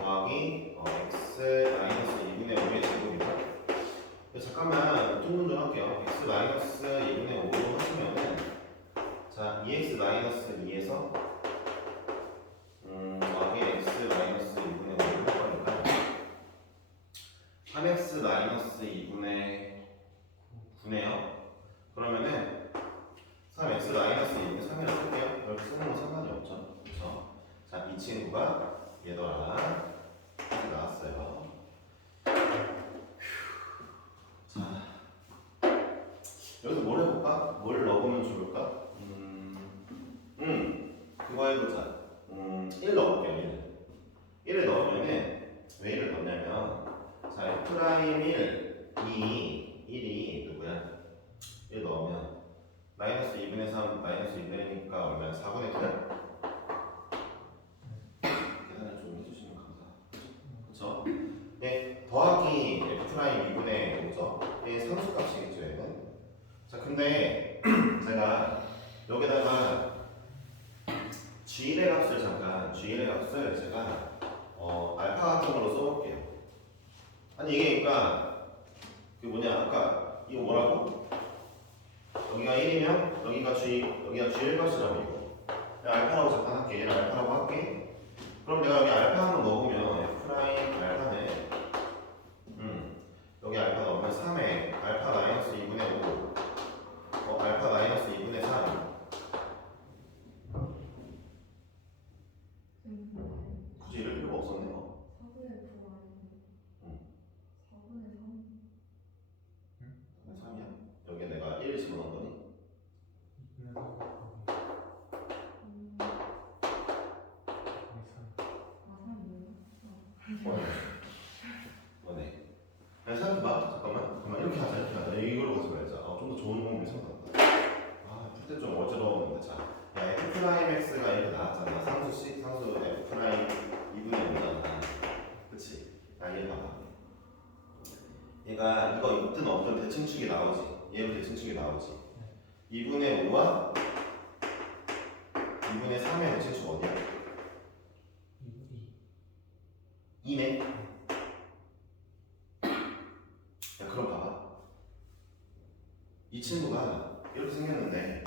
더하기 x 마이너스 2분의 5의 제곱이다. 잠깐만 통분 좀 할게요. x 마이너스 2분의 5로 하시면은 자 2x 마이너스 2에서 더하기 x 마이너스 2분의 5를 할 거니까 3x 마이너스 2분의 9네요. 그러면은 3x 마이너스 2분의 3이라고 할게요. 이렇게 쓰는 건 상관이 없죠. 그렇죠? 자, 이 친구가 얘더라. 이렇게 나왔어요. 자, 여기서 뭘 해볼까? 뭘 넣어보면 좋을까? 그거 해보자. 1 넣어볼게요. 1을 넣으면은 왜 1을 넣냐면 자, f 프라임 1, 2, 1이 누구야? 1 넣으면 마이너스 2분의 3, 마이너스 2분의 1이니까 얼마야? 4분의 9야? 계산을 좀 해주시면 감사하죠. 그쵸? 네, 더하기 f 프라임 2분의 5죠. 얘 상수값이겠죠, 얘는. 자, 근데 제가 여기다가 g1의 값을 잠깐 g1의 값을 제가 알파 같은 걸로 써볼게요. 아니 이게 그러니까 그 뭐냐 아까 이거 뭐라고? 여기가 1이면 여기가 g1 값이라고 이거. 내가 알파라고 잠깐 할게. 얘를 알파라고 할게. 그럼 내가 여기 알파 한번 넣어보면 f 프라임 알파는 여기 알파 넣으면 3에 알파 마이너스 2분의 5 알파 마이너스 2분의 3 굳이 이럴 필요가 없었네요. 4분의 9 아니고 4분의 3? 3이야? 여기에 내가 1 집어넣은 거니? 뭐네? 그냥 생각해봐. 잠깐만 이렇게 하자. 이걸로 가지 말자. 좀 더 좋은 방법이 생각났다. 풀 때 좀 어지러웠는데. 자, 야, f 프라임 x가 이렇게 나왔잖아. 상수 f 프라임 2분의 5잖아. 그치? 얘 봐봐. 얘가 이거 있든 없든 대칭축이 나오지. 얘로 대칭축이 나오지. 2분의 5와 2분의 3의 대칭축 어디야? 2네? 야, 그럼 봐봐. 이 친구가 이렇게 생겼는데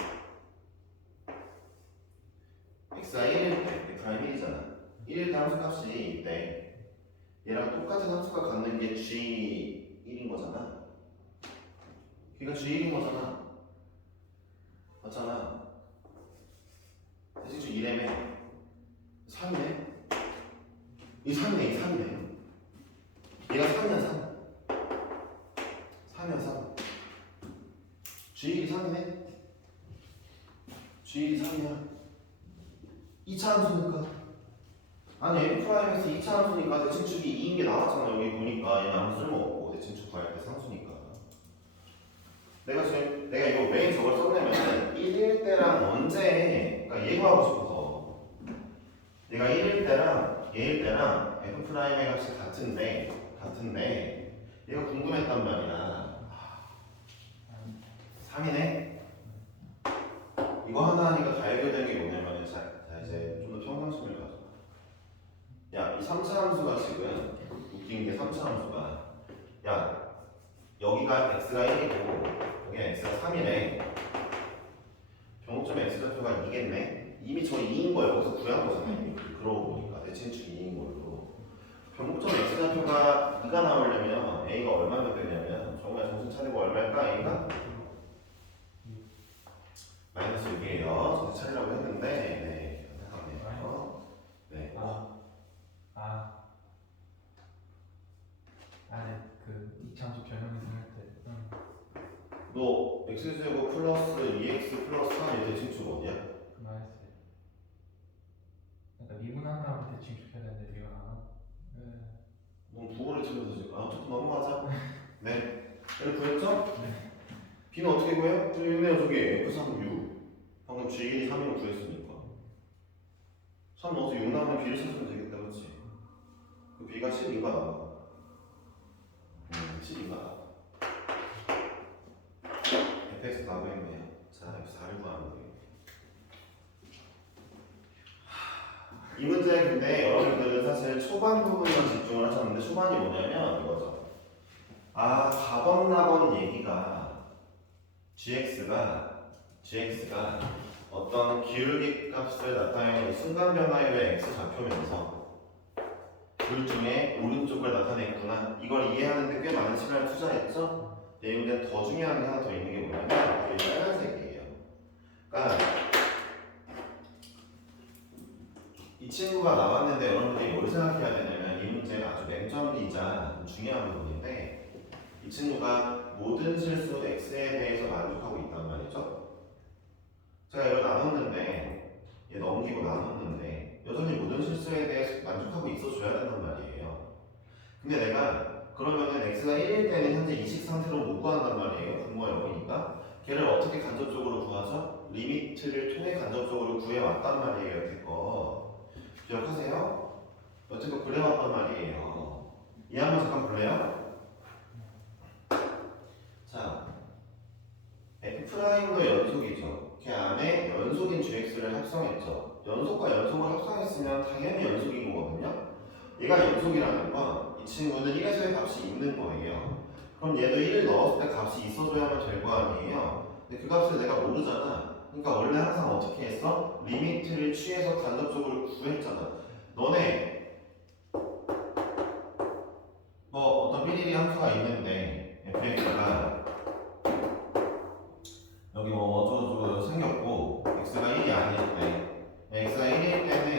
x가 1일 때 프라임 1이잖아. 1일 때 함수값이 있대. 얘랑 똑같은 함수가 갖는 게 g1인 거잖아. 그러니까 g1인 거잖아. 맞잖아. 대칭축 2래매 3이네. 이 3이네. 3이네. 얘가 3이야 3. 3이야 3. G1이 3이네. G1이 3이야. 2차 함수니까. 아니 F'에서 2차 함수니까 대칭축이 2인 게 나왔잖아. 여기 보니까 얘는 아무 쓸모없고 대칭축 구할 때 상수니까. 내가 이거 왜 저걸 썼냐면 1일 때랑 언제 그러니까 얘가 하고 싶어서 얘가 1일 때랑 얘일 때랑 F'의 값이 같은데 얘가 궁금했단 말이야. 3이네? 이거 하나 하니까 다 해결되는 게 뭐냐면 자 이제 좀 더 평상심을 가져. 야, 이 3차 함수가 지금 웃긴 게 3차 함수가 야, 여기가 x가 1이고 여기가 x가 3이네. 병목점 x좌표가 2겠네. 이미 저 2인 거예요. 거기서 구한 거잖아요. 그러고 보니까 대칭축 2인 걸로. 병목점 x좌표가 2가 나오려면 a가 얼마면 되냐면 정말 정신 차리고 얼마일까 a가? 마이너스 6이에요. 정신 차리라고 했는데 네, 안타깝네요. 네. 네, 그 이창수 변형에서 할 때. 너 x제곱 플러스 2x 플러스 3이 대칭축 어디야? 그만했어요. 그러니까 미분한 다음에 대칭축해야 되는데 네가 안 하고. 넌 부호를 치면서 지금 어쨌든 넘어가자. 네. 얘를 구했죠? 네. b는 어떻게 구해요? 있네요 저기 f3 6 방금 g1이 3이라고 구했으니까 3 넣어서 6 나오면 b를 찾으면 되겠다 그렇지? 그 b가 12가 나와 12가 나와 fx 다 구했네요. 자 f4를 구하면 돼요. 이 문제 근데 여러분들은 사실 초반 부분만 집중을 하셨는데 초반이 뭐냐면 이거죠. 가번나번 얘기가 gx가 어떤 기울기 값을 나타내는 순간 변화율의 x 좌표면서 둘 중에 오른쪽을 나타냈구나. 이걸 이해하는데 꽤 많은 시간을 투자했죠? 근데 더 중요한 게 하나 더 있는 게 뭐냐면 이게 빨간색이에요. 그러니까 이 친구가 나왔는데 여러분들이 뭘 생각해야 되냐면 이 문제가 아주 맹점이자 중요한 부분인데 이 친구가 모든 실수 x에 대해서 만족하고 있단 말이죠. 제가 이걸 나눴는데 얘 넘기고 나눴는데 여전히 모든 실수에 대해서 만족하고 있어줘야 된단 말이에요. 근데 내가 그러면은 x가 1일 때는 현재 이식 상태로 못 구한단 말이에요. 분모가 여기니까 걔를 어떻게 간접적으로 구하죠? 리미트를 통해 간접적으로 구해왔단 말이에요. 여태껏 기억하세요? 여태껏 그래왔단 말이에요. 이 한번 잠깐 볼래요? 자, F'도 연속이죠. 걔 안에 연속인 gx를 합성했죠. 연속과 연속을 합성했으면 당연히 연속인 거거든요. 얘가 연속이라는 건 이 친구는 1에서의 값이 있는 거예요. 그럼 얘도 1을 넣었을 때 값이 있어줘야만 될 거 아니에요. 근데 그 값을 내가 모르잖아. 그러니까 원래 항상 어떻게 했어? 리미트를 취해서 간접적으로 구했잖아. 너네 뭐 어떤 삐리리 함수가 있는데 fx가 여기 뭐 어쩌고저쩌고 생겼고 x가 1이 아닐 때 x가 1일 때는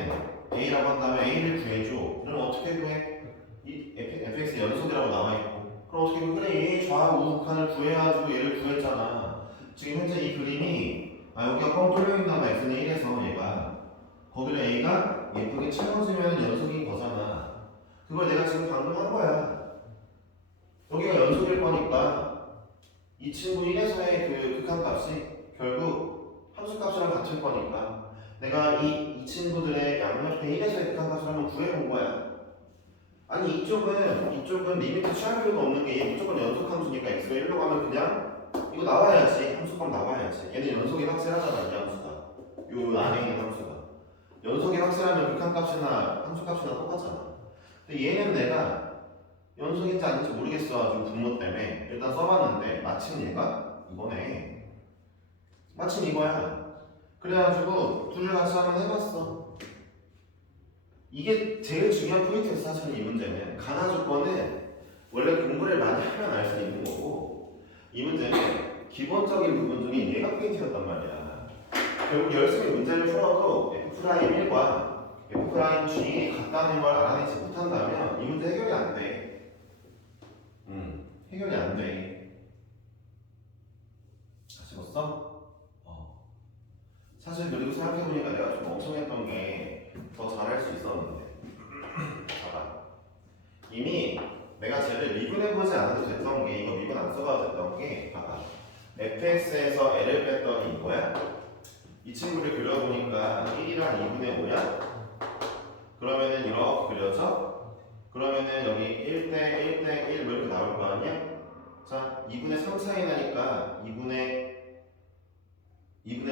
a라고 한다면 a를 구해줘. 그럼 어떻게 구해? 이 fx 연속이라고 나와있고 그럼 어떻게 구해? 그래 a 좌우 극한을 구해가지고 얘를 구했잖아. 지금 현재 이 그림이 여기가 뻥 뚫려있나 봐. x는 1에서 얘가 거기를 a가 예쁘게 채워지면 연속인 거잖아. 그걸 내가 지금 방금 한 거야. 여기가 연속일 거니까 이 친구 1에서의 그 극한값이 결국 함수값이랑 같을 거니까 내가 이 친구들의 양옆에 1에서의 극한값을 한번 구해본 거야. 아니 이쪽은 리미트 취할 필요가 없는 게 얘 무조건 연속함수니까 x가 1로 가면 그냥 이거 나와야지. 함수값 나와야지. 얘는 연속이 확실하잖아. 이 함수가 요 안에 있는 함수가 연속이 확실하면 극한값이나 함수값이나 똑같잖아. 근데 얘는 내가 연속인지 아닌지 모르겠어. 지금 분모 때문에 일단 써봤는데 마침 얘가 이거네. 마침 이거야. 그래가지고 둘을 같이 한번 해봤어. 이게 제일 중요한 포인트였어. 사실은 이 문제는 가나 조건은 원래 공부를 많이 하면 알 수 있는 거고 이 문제는 기본적인 부분 중에 얘가 포인트였단 말이야. 결국 열심히 문제를 풀어도 F'A1과 F'G이 같다는 걸 알아내지 못한다면 이 문제 해결이 안 돼. 해결이 안 돼. 아시겠어? 사실 그리고 생각해보니까 내가 좀 멍청했던 게 않아도 됐던 게 이거 미분 안 써봐도 됐던 게 봐봐. fx에서 l을 뺐더니 이거야? 이 친구를 그려보니까 1이랑 2분의 5야? 그러면은 이렇게 그려져? 그러면은 여기 1대 1대 1 이렇게 나올 거 아니야? 자, 2분의 3 차이 나니까 2분의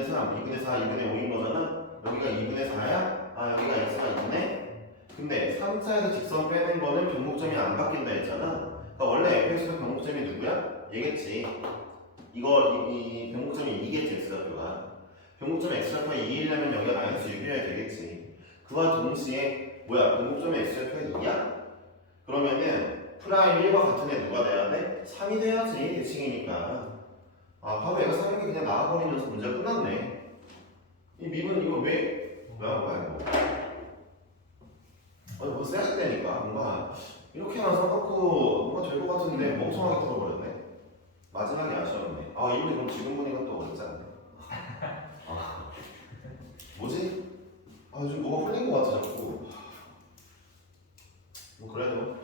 3, 2분의 4, 2분의 5인 거잖아? 여기가 2분의 4야? 아, 여기가 x가 2네? 근데 3차에서 직선 빼는 거는 변곡점이 안 바뀐다 했잖아? 그러니까 원래 fx가 변곡점이 누구야? 얘겠지. 이 변곡점이 2겠지, x좌표가. 변곡점 x좌표가 2이려면 여기가 마이너스 6이어야 되겠지. 그와 동시에 뭐야? 변곡점의 x좌표가 2야? 그러면은 프라임 1과 같은 애 누가 돼야 돼? 3이 돼야지, 대칭이니까. 아, 바로 얘가 3인 게 그냥 나와버리면서 문제가 끝났네. 이 미분 이거 왜 한 거야, 이거? 아니, 뭐 쎄했다니까. 뭔가 이렇게만 써놓고 뭔가 될 것 같은데 멍청하게 풀어버렸네. 마지막에 아쉬웠네. 아, 이분이 그럼 지금 보니까 또 어렵지 않네. 아, 뭐지? 아, 요즘 뭐가 풀린 것 같아, 자꾸. 뭐 그래도.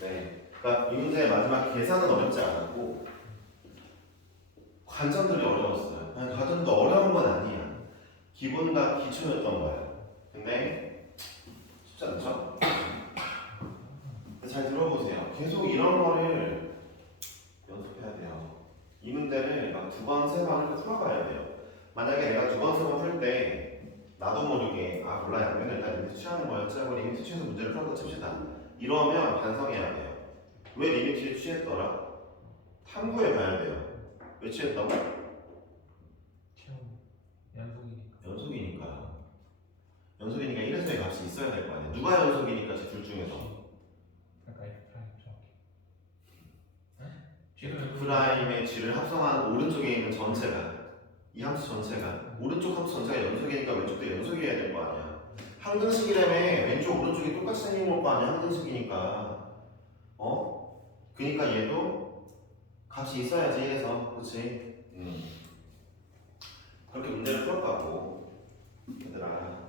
네. 그러니까 이 문제의 마지막 계산은 어렵지 않았고 관점들이 어려웠어요. 아니, 관점도 어려운 건 아니야. 기본과 기초였던 거야. 근데 쉽지 않죠? 잘 들어보세요. 계속 이런 거를 연습해야 돼요. 이 문제를 막 두 번, 세 번을 풀어봐야 돼요. 만약에 내가 두 번, 세 번 풀 때 나도 모르게 아 몰라 양면을 일단 리미트 취하는 거였지 하고 리미트 취해서 문제를 풀었다 칩시다. 이러면 반성해야 돼요. 왜 리미트를 취했더라? 탐구해 봐야 돼요. 왜 취했다고? 체험 연속이니까. 연속이니까 1에서의 값이 있어야 될 거 아니야. 누가 연속이니까 제 둘 중에서 그러니까 F 프라임 정확히. 프라임의 g를 합성한 오른쪽에 있는 전체가 이 함수 전체가 오른쪽 함수 전체가 연속이니까 왼쪽도 연속이어야 될 거 아니야. 항등식이라며 왼쪽 오른쪽이 똑같이 생긴 거 아니야. 항등식이니까 그니까 얘도 값이 있어야지 해서 그렇지. 그렇게 문제를 풀었다고 얘들아.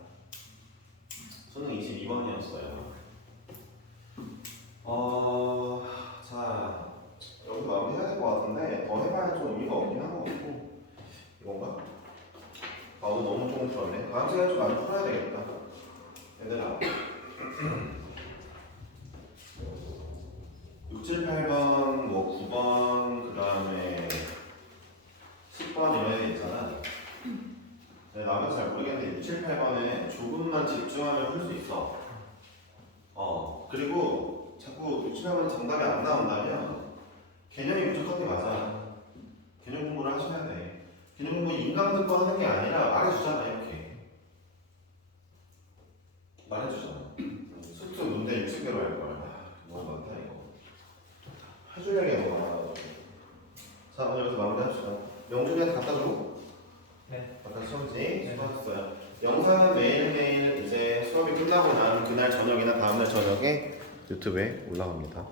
수능 22번이었어요. 자 여기서 마무리해야 될 것 같은데 더 해봐야 좀 의미가 없긴 한 것 같고 이건가? 아 오늘 너무 조금 풀었네. 다음 시간에 좀 많이 풀어야 되겠다 얘들아. 6, 7, 8번, 뭐 9번, 그 다음에 10번 이런 애들 있잖아. 나도 잘 모르겠는데 6, 7, 8번에 조금만 집중하면 풀 수 있어. 그리고 자꾸 6, 7, 8번에 정답이 안 나온다면 개념이 부족한 게 맞아. 개념 공부를 하셔야 돼. 개념 공부 인강 듣고 하는 게 아니라 말해주잖아. 이렇게 말해주잖아. 숙소 문제 60개로 할 거야. 너무 많다 이거. 해줄 얘기가 너무 많아가지고. 자 오늘 여기서 마무리합시다. 영준이한테 갖다 줘. 네. 아까 수업지 수고하셨어요. 영상은 매일매일 이제 수업이 끝나고 난 그날 저녁이나 다음날 저녁에 유튜브에 올라갑니다.